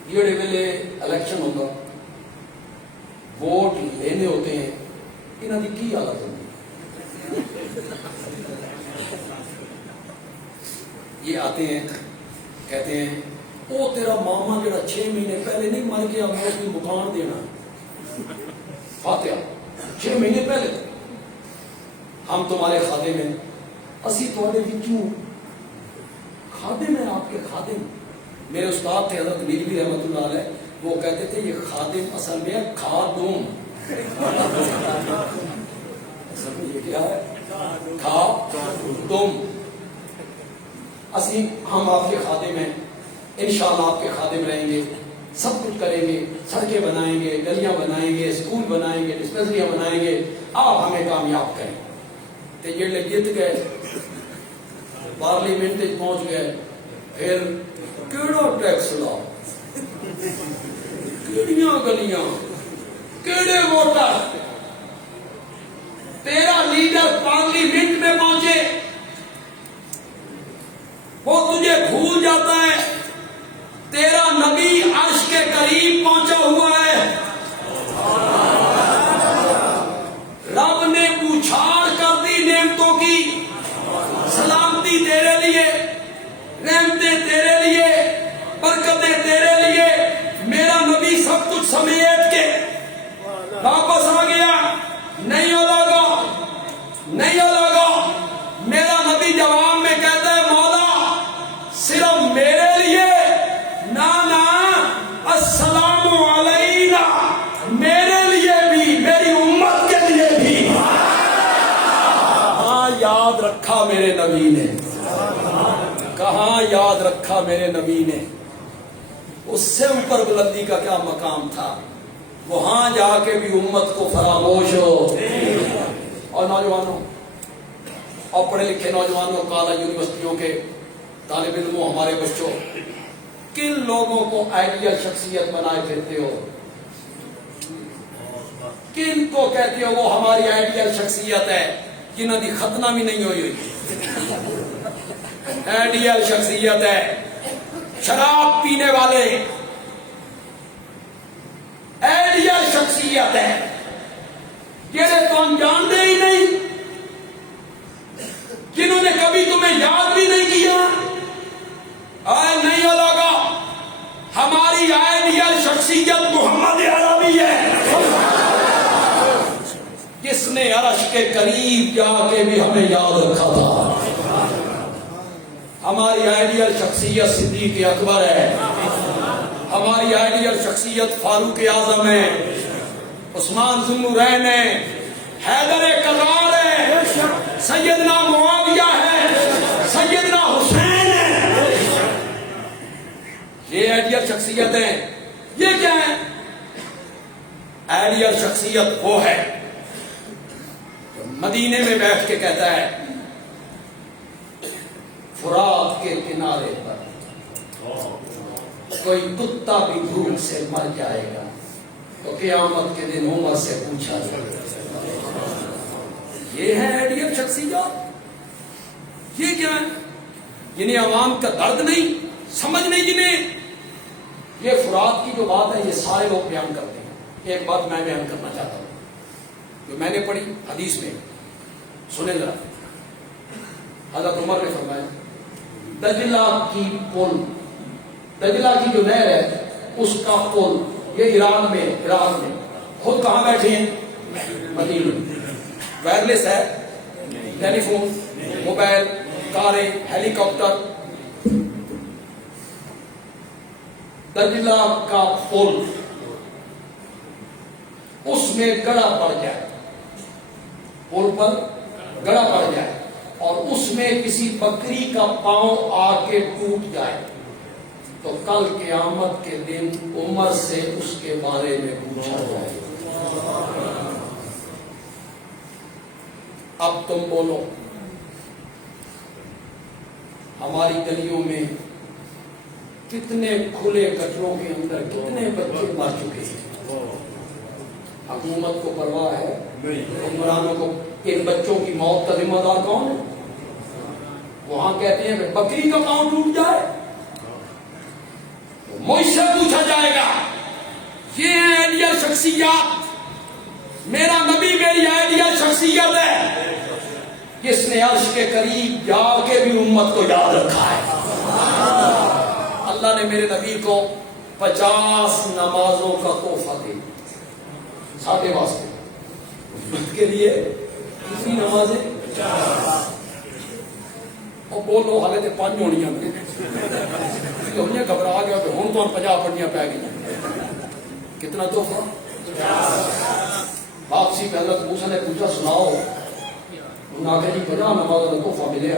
یہ ویلے الیکشن ہوتا، ووٹ لینے ہوتے ہیں، انہوں کی کی حالت ہوتی ہے؟ یہ آتے ہیں کہتے ہیں وہ تیرا ماما جڑا 6 مہینے پہلے نہیں مر گیا، میں اس کو مکان دینا، فاتحہ 6 مہینے پہلے ہم تمہارے خادم ہیں، اسی تھوڑے وچوں خادم ہیں، آپ کے خادم۔ میرے استاد تھے حضرت نیلوی رحمۃ اللہ علیہ، وہ کہتے تھے یہ خادم اصل میں ہے خادم، اصل میں یہ کیا ہے؟ خادم۔ ہم آپ کے خادم ہیں، انشاءاللہ آپ کے خادم رہیں گے، سب کچھ کریں گے، سڑکیں بنائیں گے، گلیاں بنائیں گے، اسکول بنائیں گے، ڈسپنسریاں بنائیں گے، آپ ہمیں کامیاب کریں۔ تو یہ جیت گئے، پارلیمنٹ تک پہنچ گئے، پھر کیڑا ٹیکس لا، کیڑیاں گلیاں، کیڑے ووٹر، تیرا لیڈر پارلیمنٹ میں پہنچے وہ تجھے بھول جاتا ہے، تیرا نبی عرش کے قریب پہنچا ہوا ہے، رب نے پوچھاڑ کر دی نعمتوں کی، سلامتی تیرے لیے، رحمتیں تیرے لیے، برکتیں تیرے لیے۔ میرا نبی سب کچھ سمیٹ کے واپس آ گیا، نہیں لگا، نہیں لگا۔ میرا نبی جواب میں کہتا ہے مولا صرف میرے لیے نا السلام علینا، میرے لیے بھی، میری امت کے لیے بھی۔ کہاں یاد رکھا میرے نبی نے، کہاں یاد رکھا میرے نبی نے۔ اس سے اوپر بلندی کا کیا مقام تھا، وہاں جا کے بھی امت کو فراموش ہو۔ اور نوجوانوں اور پڑھے لکھے نوجوانوں، کالج یونیورسٹیوں کے طالب علموں، ہمارے بچوں، کن لوگوں کو آئیڈیل شخصیت بنائے پھرتے ہو؟ کن کو کہتے ہو وہ ہماری آئیڈیل شخصیت ہے، جنہوں کی ختنہ بھی نہیں ہوئی؟ آئیڈیل شخصیت ہے شراب پینے والے، آئیڈیل شخصیت ہے جنہیں تم جانتے ہی نہیں، جنہوں نے کبھی تمہیں یاد بھی نہیں کیا۔ نہیں لگا، ہماری آئیڈیل شخصیت محمد عربی ہے، جس نے عرش کے قریب جا کے بھی ہمیں یاد رکھا تھا۔ ہماری آئیڈیل شخصیت صدیق اکبر ہے، ہماری آئیڈیل شخصیت فاروق اعظم ہے، عثمان ذو النورین ہے، حیدر کرار ہے، سیدنا معاویہ ہے، سیدنا حسین ہے۔ یہ آئیڈیل شخصیت ہے۔ یہ کیا ہے؟ آئیڈیل شخصیت وہ ہے جو مدینے میں بیٹھ کے کہتا ہے فرات کے کنارے پر کوئی کتا بھی بھوک سے مر جائے گا تو قیامت کے دن عمر سے پوچھا جائے گا۔ یہ ہے آئیڈیل شخصیت۔ یہ کیا ہے؟ جنہیں عوام کا درد نہیں، سمجھ نہیں جنہیں. یہ فرات کی جو بات ہے یہ سارے لوگ بیان کرتے ہیں. ایک بات میں بیان کرنا چاہتا ہوں جو میں نے پڑھی حدیث میں، سنیں ذرا. حضرت عمر نے فرمایا دجلہ کی پل، دجلہ کی جو نہر ہے اس کا پل، یہ عراق میں خود کہاں بیٹھے ہیں؟ مدینہ. وائرلیس ہے، ٹیلی فون، موبائل، کاریں، ہیلی کاپٹر. دجلہ کا پل، اس میں گڑا پڑ جائے، پل پر گڑا پڑ جائے اور اس میں کسی بکری کا پاؤں آ کے ٹوٹ جائے تو کل قیامت کے دن عمر سے اس کے بارے میں پوچھا جائے. اب تم بولو، ہماری گلیوں میں کتنے کھلے کچروں کے اندر کتنے بچے مر چکے ہیں. حکومت کو پرواہ ہے؟ حکمرانوں کو؟ ان بچوں کی موت کا ذمہ دار کون ہے؟ وہاں کہتے ہیں کہ بکری کا پاؤں ٹوٹ جائے تو مجھ سے پوچھا جائے گا. یہ آئیڈیل شخصیات، میرا نبی میری آئیڈیل شخصیت ہے جس نے عرش کے قریب جا کے بھی امت کو یاد رکھا ہے. اللہ نے میرے نبی کو 50 نمازوں کا تحفہ دیا ساڑھے واسطے. امت کے لیے کتنی نمازیں؟ 50. اور بولو حالے تے 5 ہونی گھبرا گیا کہ ہوں تو 50 پڑھنیاں پی گئی. کتنا تحفہ؟ 50. واپسی پہ حضرت موسیٰ نے پوچھا سناؤ، انہوں نے کہا جی 50 نماز کا تحفہ ملے.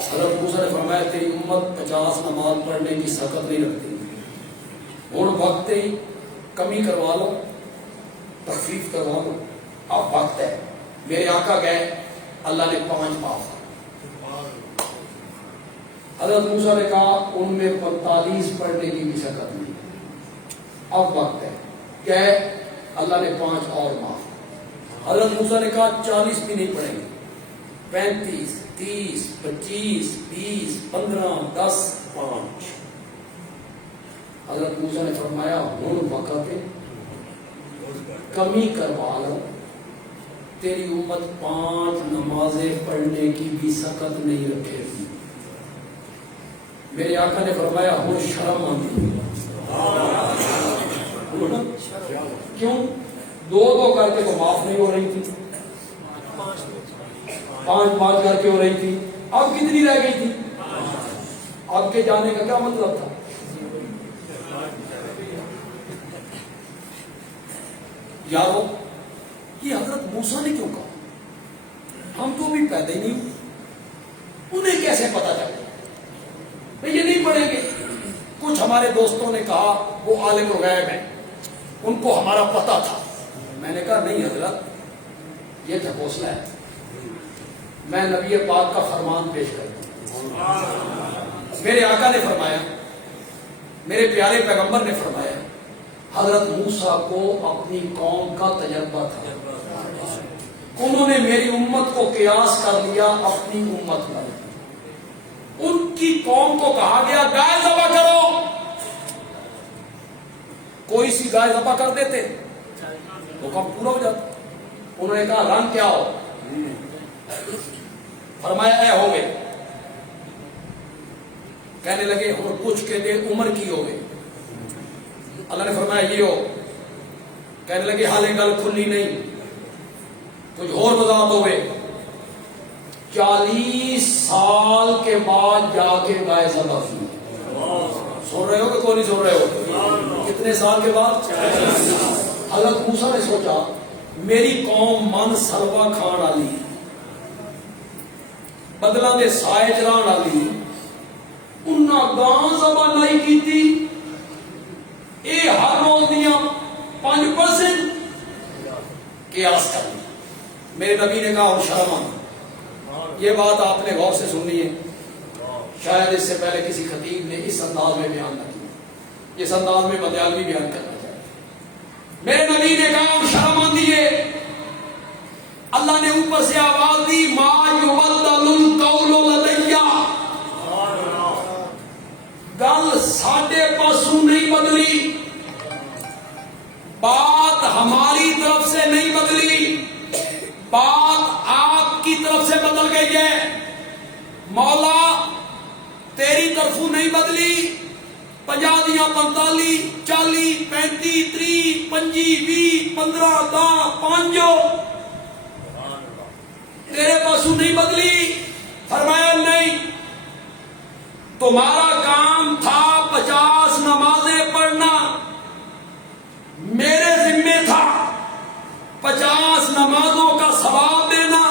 حضرت موسیٰ نے فرمایا تیری امت 50 نماز پڑھنے کی سخت نہیں رکھتی، ہوں وقت ہی کمی کروا لو، تخفیف کروا لو. اب وقت ہے. میرے آقا گئے، اللہ نے 5 معاف. حضرت موسیٰ نے کہا ان میں 45 پڑھنے کی بھی سخت نہیں. اب وقت ہے. گئے، اللہ نے 5 اور معاف. حضرت موسیٰ نے کہا 40 بھی نہیں پڑھیں گے، 35 30 25 20 15 10 5. حضرت موسیٰ نے فرمایا ہوں وقت ہے، کمی کروا لو، تیری امت 5 نمازیں پڑھنے کی بھی سخت نہیں رکھے گی. میرے آقا نے فرمایا ہوں شرم آتی. کیوں؟ 2 کر کے تو معاف نہیں ہو رہی تھی، 5 کر کے ہو رہی تھی. اب کتنی رہ گئی تھی؟ اب کے جانے کا کیا مطلب تھا؟ یارو یہ حضرت موسیٰ نے کیوں کہا؟ ہم تو بھی پیدا ہی نہیں ہوئے، انہیں کیسے پتا چلا یہ نہیں پڑھیں گے؟ کچھ ہمارے دوستوں نے کہا وہ عالم الغیب ہیں، ان کو ہمارا پتا تھا. میں نے کہا نہیں حضرت، یہ تھکوسلا ہے. میں نبی پاک کا فرمان پیش کرتا ہوں. میرے آقا نے فرمایا، میرے پیارے پیغمبر نے فرمایا، حضرت موسیٰ کو اپنی قوم کا تجربہ تھا. انہوں نے میری امت کو قیاس کر لیا اپنی امت پر. ان کی قوم کو کہا گیا گائے ذبح کرو، کوئی سی گائے ذبح کر دیتے تو کام پورا ہو جاتا. انہوں نے کہا رنگ کیا ہو؟ فرمایا اے ہو گئے. کہنے لگے اور پوچھ کے دے عمر کی ہو گئے. اللہ نے فرمایا یہ ہو. کہنے لگے حالے گل کھلی نہیں، کچھ اور وضاحت ہو گئے. 40 سال کے بعد جا کے گائے ذبح کی. سن رہے ہو کہ کوئی نہیں سن رہے ہو؟ کتنے سال کے بعد؟ حضرت موسیٰ نے سوچا میری قوم من سلوا کھان والی، بدلاں دے سائے چلان والی، انہاں گاں ذبح نہیں کیتی. اے ہر روز دیاں 5% قیاس کر لی. میرے نبی نے کہا اور شرم آ. یہ بات آپ نے غور سے سننی ہے، شاید اس سے پہلے کسی خطیب نے اس انداز میں بیان نہ کیا. اس انداز میں مدیالوی بیان کرنا چاہیے. میرے نبی نے کہا اور شرم آندی ہے. اللہ نے اوپر سے آواز دی ما یبدل القول لدی مولا تیری طرفوں نہیں بدلی 50 دیا 45 40 35 30 25 20 15 10 5 تیرے پاسوں نہیں بدلی. فرمایا نہیں، تمہارا کام تھا 50 نمازیں پڑھنا، میرے ذمے تھا 50 نمازوں کا ثواب دینا.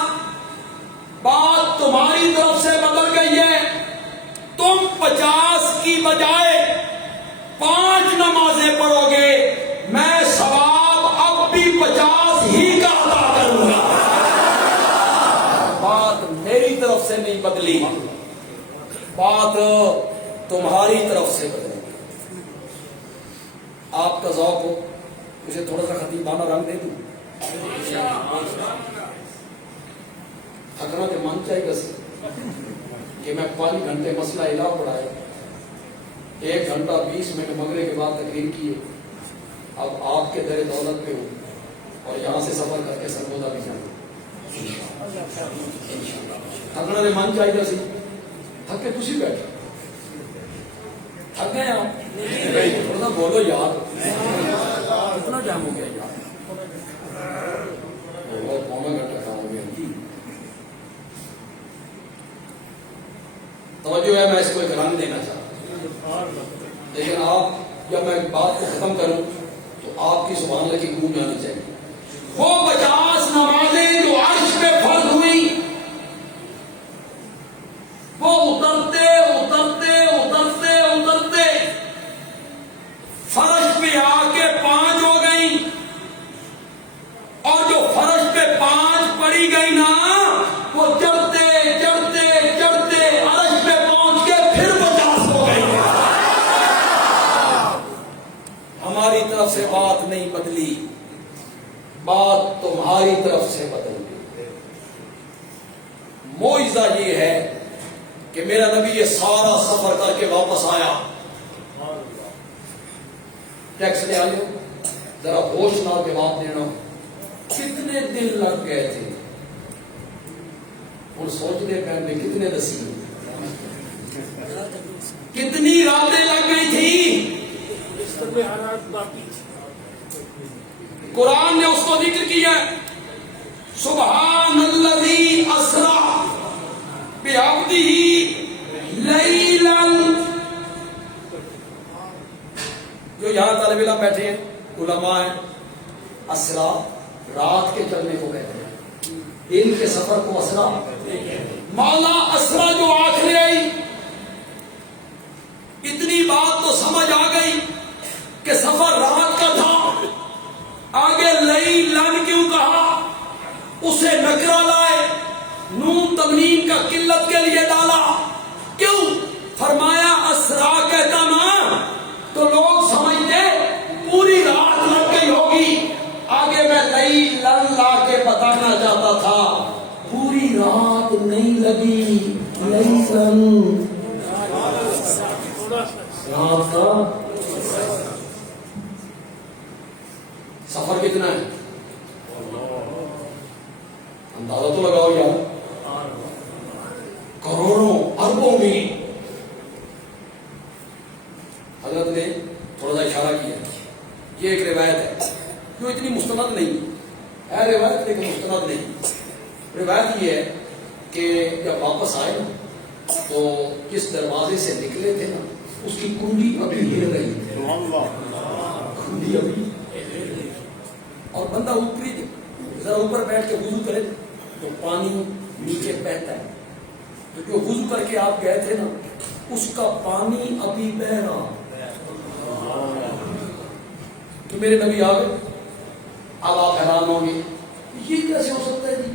بات تمہاری طرف سے بدل گئی ہے، تم 50 کی بجائے 5 نمازیں پڑھو گے، میں ثواب اب بھی 50 ہی کا ادا کروں گا. بات میری طرف سے نہیں بدلی، بات تمہاری طرف سے بدلی. آپ کا ذوق ہو مجھے تھوڑا سا خطیبانہ رنگ دے دوں. اگر من چاہیے بس کہ میں 5 گھنٹے مسئلہ الہ پڑھائے، 1 گھنٹہ 20 منٹ مغرب کے بعد تقریر کی ہے. اب آپ کے در دولت پہ ہوں اور یہاں سے سفر کر کے سرگودا بھی جانا. تھکنا نے من چاہیے سی، تھک کے تھی بیٹھے تھک گئے آپ تھوڑا سا بولو یار، کتنا ٹائم ہو گیا یار، بہت پونا گھنٹہ کام ہو گیا. توجہ ہے، میں اس کو ایک رنگ دینا چاہتا ہوں، لیکن آپ جب میں بات کو ختم کروں تو آپ کی زبان لگی گونج آنی چاہیے. وہ 50 نمازیں جو عرش پہ فرض ہوئی، وہ اترتے اترتے اترتے اترتے فرش پہ آ کے 5 ہو گئی، اور جو فرش پہ 5 پڑی گئی نا، وہ چڑھتے چڑھتے چڑھتے عرش پہ پہنچ کے پھر 50 ہو گئی. ہماری طرف سے بات نہیں بدلی، بات تمہاری طرف سے بدل گئی. معجزہ یہ ہے کہ میرا نبی یہ سارا سفر کر کے واپس آیا. ٹیکس لے آئے، ذرا ہوش نہ جواب دینا. کتنے دن لگ گئے تھے، اور سوچنے پہ میں کتنے دسی، کتنی راتیں لگ گئی تھی. قرآن نے اس کو ذکر کیا، سبحان الذی اسرا بعبدہ لیلا. جو یہاں طالب علم بیٹھے ہیں، علماء ہیں، اسرا رات کے چلنے کو کہتے ہیں، دن کے سفر کو اسرا. مولا اسرا جو آخر آئی، اتنی بات تو سمجھ آ گئی کہ سفر رات کا تھا. آگے لئی لن کیوں کہا، اسے نکرہ لائے، نون تنوین کا قلت کے لیے ڈالا. کیوں؟ فرمایا اسرا کہتا نا تو لوگ سمجھتے پوری رات لگ گئی ہوگی. آگے میں لئی لن لا کے بتانا چاہتا تھا پوری رات نہیں لگی، لئی لن رات کا سفر کتنا ہے اندازہ تو لگاؤ یار، کروڑوں اربوں میں. حضرت نے تھوڑا سا اشارہ کیا، یہ ایک روایت ہے جو اتنی مستند نہیں ہے روایت، لیکن مستند نہیں. روایت یہ ہے کہ جب واپس آئے نا تو جس دروازے سے نکلے تھے نا، اس کی کنڈی ابھی ہل رہی تھی، کنڈی ابھی. اور بندہ اوپری ذرا اوپر بیٹھ کے وضو کرے تو پانی نیچے بہتا ہے، تو جو وضو کر کے آپ گئے تھے نا، اس کا پانی ابھی بہ رہا. تو میرے نبی آ گئے. اب آپ حیران ہوں گے یہ کیسے ہو سکتا ہے جی،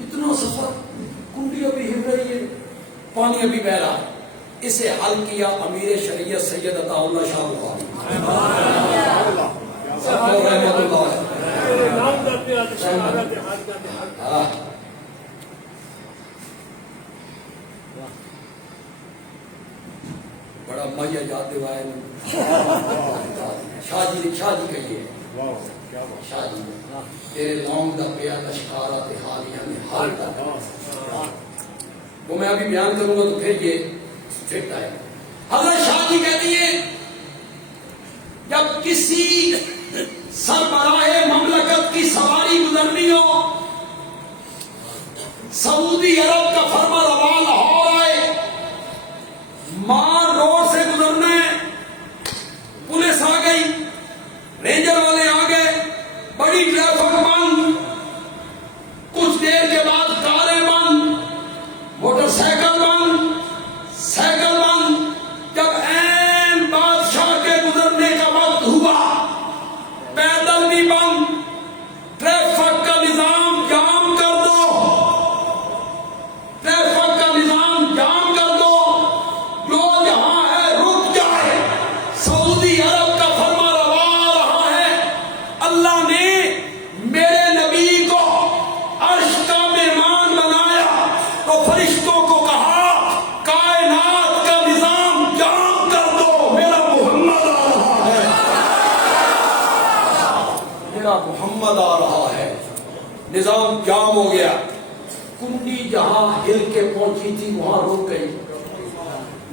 اتنا سفر، کنڈی ابھی ہل رہی ہے، پانی ابھی بہ رہا. اسے حل کیا امیر شریعت سید عطا اللہ شاہ بخاری رحمۃ اللہ. بڑا میا یاد دیوائے شاہ جی کہیے، شاہ جی تیرے لونگ دا پیا لشکارا تے حالیہ میں حال دا. وہ میں ابھی بیان کروں گا تو پھر یہ فٹ آئے. حضرت شاہ جی کہتی ہیں جب کسی سربراہ مملکت کی سواری گزرنی ہو، سعودی عرب کا فرما روا لاہور آئے، مار روڈ سے گزرنا ہے، پولیس آ گئی، رینجر والے آ گئے، بڑی ٹریفک بند، کچھ دیر کے بعد کاریں بند، موٹر سائیکل بند، سائیکل بند. جب این بادشاہ کے گزرنے کا وقت ہوا، پیدل بھی بند، ٹریفک کا نظام جام کر دو، ٹریفک کا نظام جام کر دو، جو جہاں ہے رک جائے. سعودی عرب کا فرما روا رہا ہے. اللہ نے میرے نبی کو عرش کا مہمان بنایا تو فرشتوں کو کہا کائنات کا نظام جام کر دو، میرا محمد آ رہا ہے، میرا محمد آ رہا ہے. نظام جام ہو گیا. کنڈی جہاں ہل کے پہنچی تھی وہاں رک گئی.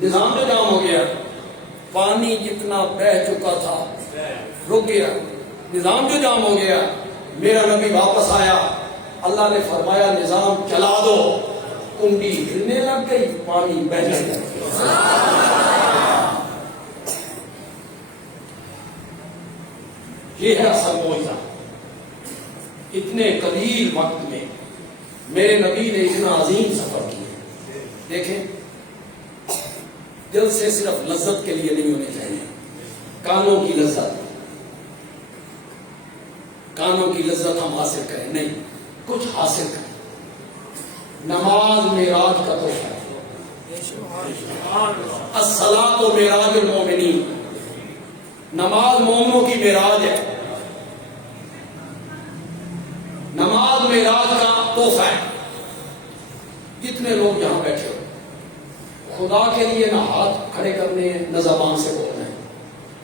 نظام تو جام ہو گیا. پانی جتنا بہ چکا تھا رک گیا. نظام جو جام ہو گیا. میرا نبی واپس آیا، اللہ نے فرمایا نظام چلا دو. کنڈی ہلنے لگ گئی، پانی بہنے لگ گیا. یہ ہے اصل معجزہ. اتنے قلیل وقت میں میرے نبی نے اتنا عظیم سفر کیا. دیکھیں، دل سے صرف لذت کے لیے نہیں ہونے چاہیے. کانوں کی لذت، کانوں کی لذت ہم حاصل کریں نہیں، کچھ حاصل کریں. نماز معراج کا تحفہ ہے. الصلاۃ معراج المومنین، نماز مومنوں کی معراج ہے. نماز معراج کا تحفہ ہے. جتنے لوگ یہاں بیٹھے ہو، خدا کے لیے نہ ہاتھ کھڑے کرنے ہیں نہ زبان سے بولنا ہے.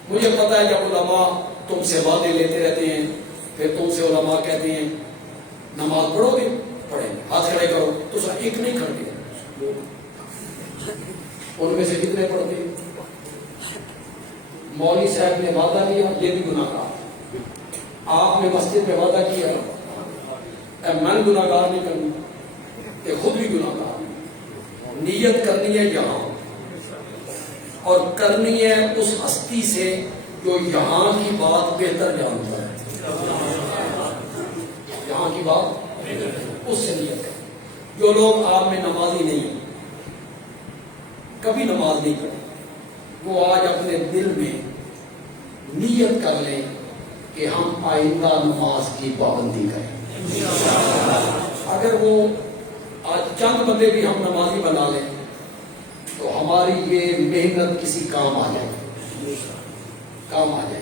مجھے پتا ہے جب علماء تم سے وعدے لیتے رہتے ہیں، پھر تم سے علماء کہتے ہیں نماز پڑھو گے، پڑھیں گے، ہاتھ کھڑے کرو، تو سر ایک نہیں کھڑتے. ان میں سے کتنے پڑھتے ہیں؟ مولوی صاحب نے وعدہ لیا، یہ بھی گناہ گار. آپ نے مسجد میں وعدہ کیا، میں گناہ گار نہیں کروں، کہ خود بھی گناہ گار. نیت کرنی ہے یہاں، اور کرنی ہے اس ہستی سے جو یہاں کی بات بہتر جانتا ہے. یہاں کی بات اس سے نیت کریں. جو لوگ آپ میں نمازی نہیں ہیں، کبھی نماز نہیں پڑھے، وہ آج اپنے دل میں نیت کر لیں کہ ہم آئندہ نماز کی پابندی کریں. اگر وہ آج چند بندے بھی ہم نمازی بنا لیں تو ہماری یہ محنت کسی کام آ جائے، کام آ جائے.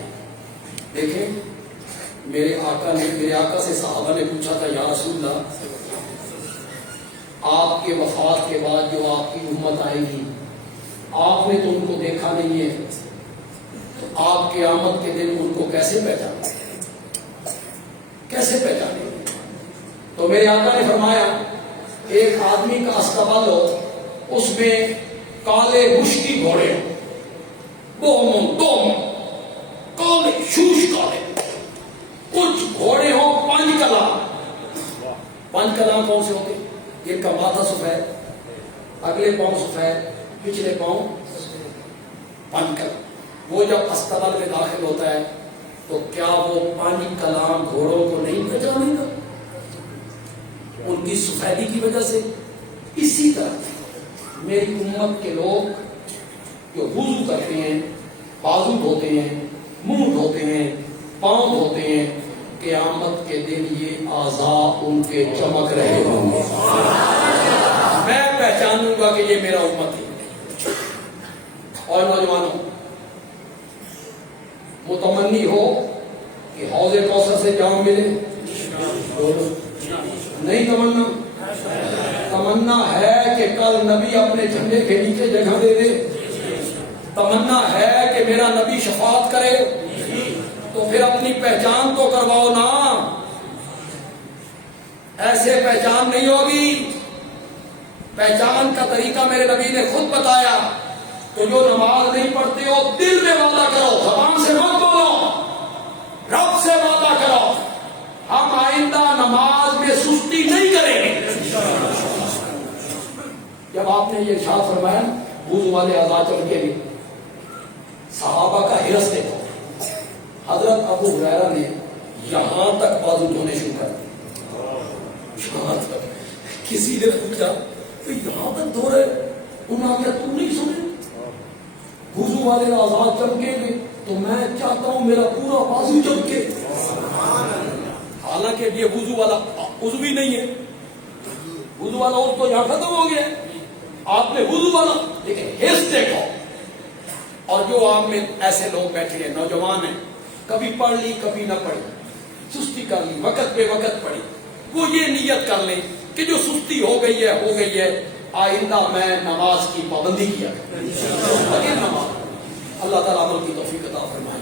دیکھیں، میرے آقا سے صحابہ نے پوچھا تھا، یا رسول اللہ، آپ کے وفات کے بعد جو آپ کی امت آئے گی، آپ نے تو ان کو دیکھا نہیں ہے، تو آپ قیامت کے دن ان کو کیسے پہچانا، کیسے پہچانے؟ تو میرے آقا نے فرمایا ایک آدمی کا استقبال ہو، اس میں کالے مشکی گھوڑے ہوں، کالے شوش کالے. کچھ گھوڑے ہوں پانچ کلام. پانچ کلام کون سے ہوتے؟ ایک کا ماتھا سفید، اگلے پاؤں سفید، پچھلے پاؤں پانچ کلام. وہ جب استقبال میں داخل ہوتا ہے تو کیا وہ پانچ کلام گھوڑوں کو نہیں پہچانے گا ان کی سفیدی کی وجہ سے؟ اسی طرح میری امت کے لوگ جو وضو کرتے ہیں، بازو دھوتے ہیں، منہ دھوتے ہیں، پاؤں دھوتے ہیں، قیامت کے دن یہ اعضاء ان کے چمک رہے ہوں گے. میں پہچانوں گا کہ یہ میرا امت ہے. اور نوجوانوں، متمنی ہو کہ حوض کوثر سے جام ملے؟ نہیں تمنا. تمنا ہے کہ کل نبی اپنے جھنڈے کے نیچے جگہ دے دے. تمنا ہے کہ میرا نبی شفاعت کرے. تو پھر اپنی پہچان تو کرواؤ نا. ایسے پہچان نہیں ہوگی. پہچان کا طریقہ میرے نبی نے خود بتایا. تو جو نماز نہیں پڑھتے ہو دل میں وعدہ کرو, زبان سے مت بولو, رب سے وعدہ کرو, ہم آئندہ نماز میں سستی نہیں کریں گے. جب آپ نے یہ ارشاد فرمایا وضو والے آزاد چل کے بھی صحابہ کا ہرس دیکھو. حضرت ابو ہریرہ نے یہاں تک بازو دھونے شروع کر دیے. یہاں تک کسی نے پوچھا یہاں تک دھو رہے, انہوں نے کہا تم نہیں سنے وضو والے آزاد چمکے گے تو میں چاہتا ہوں میرا پورا بازو چمکے. حالانکہ یہ وضو والا وضو بھی نہیں ہے, وضو والا اور تو یہاں ختم ہو گیا. آپ نے وضو والا لیکن حس دیکھو. اور جو آپ میں ایسے لوگ بیٹھے ہیں نوجوان ہیں, کبھی پڑھ لی کبھی نہ پڑھی, سستی کر لی, وقت پہ وقت پڑھی, وہ یہ نیت کر لیں کہ جو سستی ہو گئی ہے آئندہ میں نماز کی پابندی کیا. اللہ تعالیٰ عمل کی توفیق عطا فرمائے.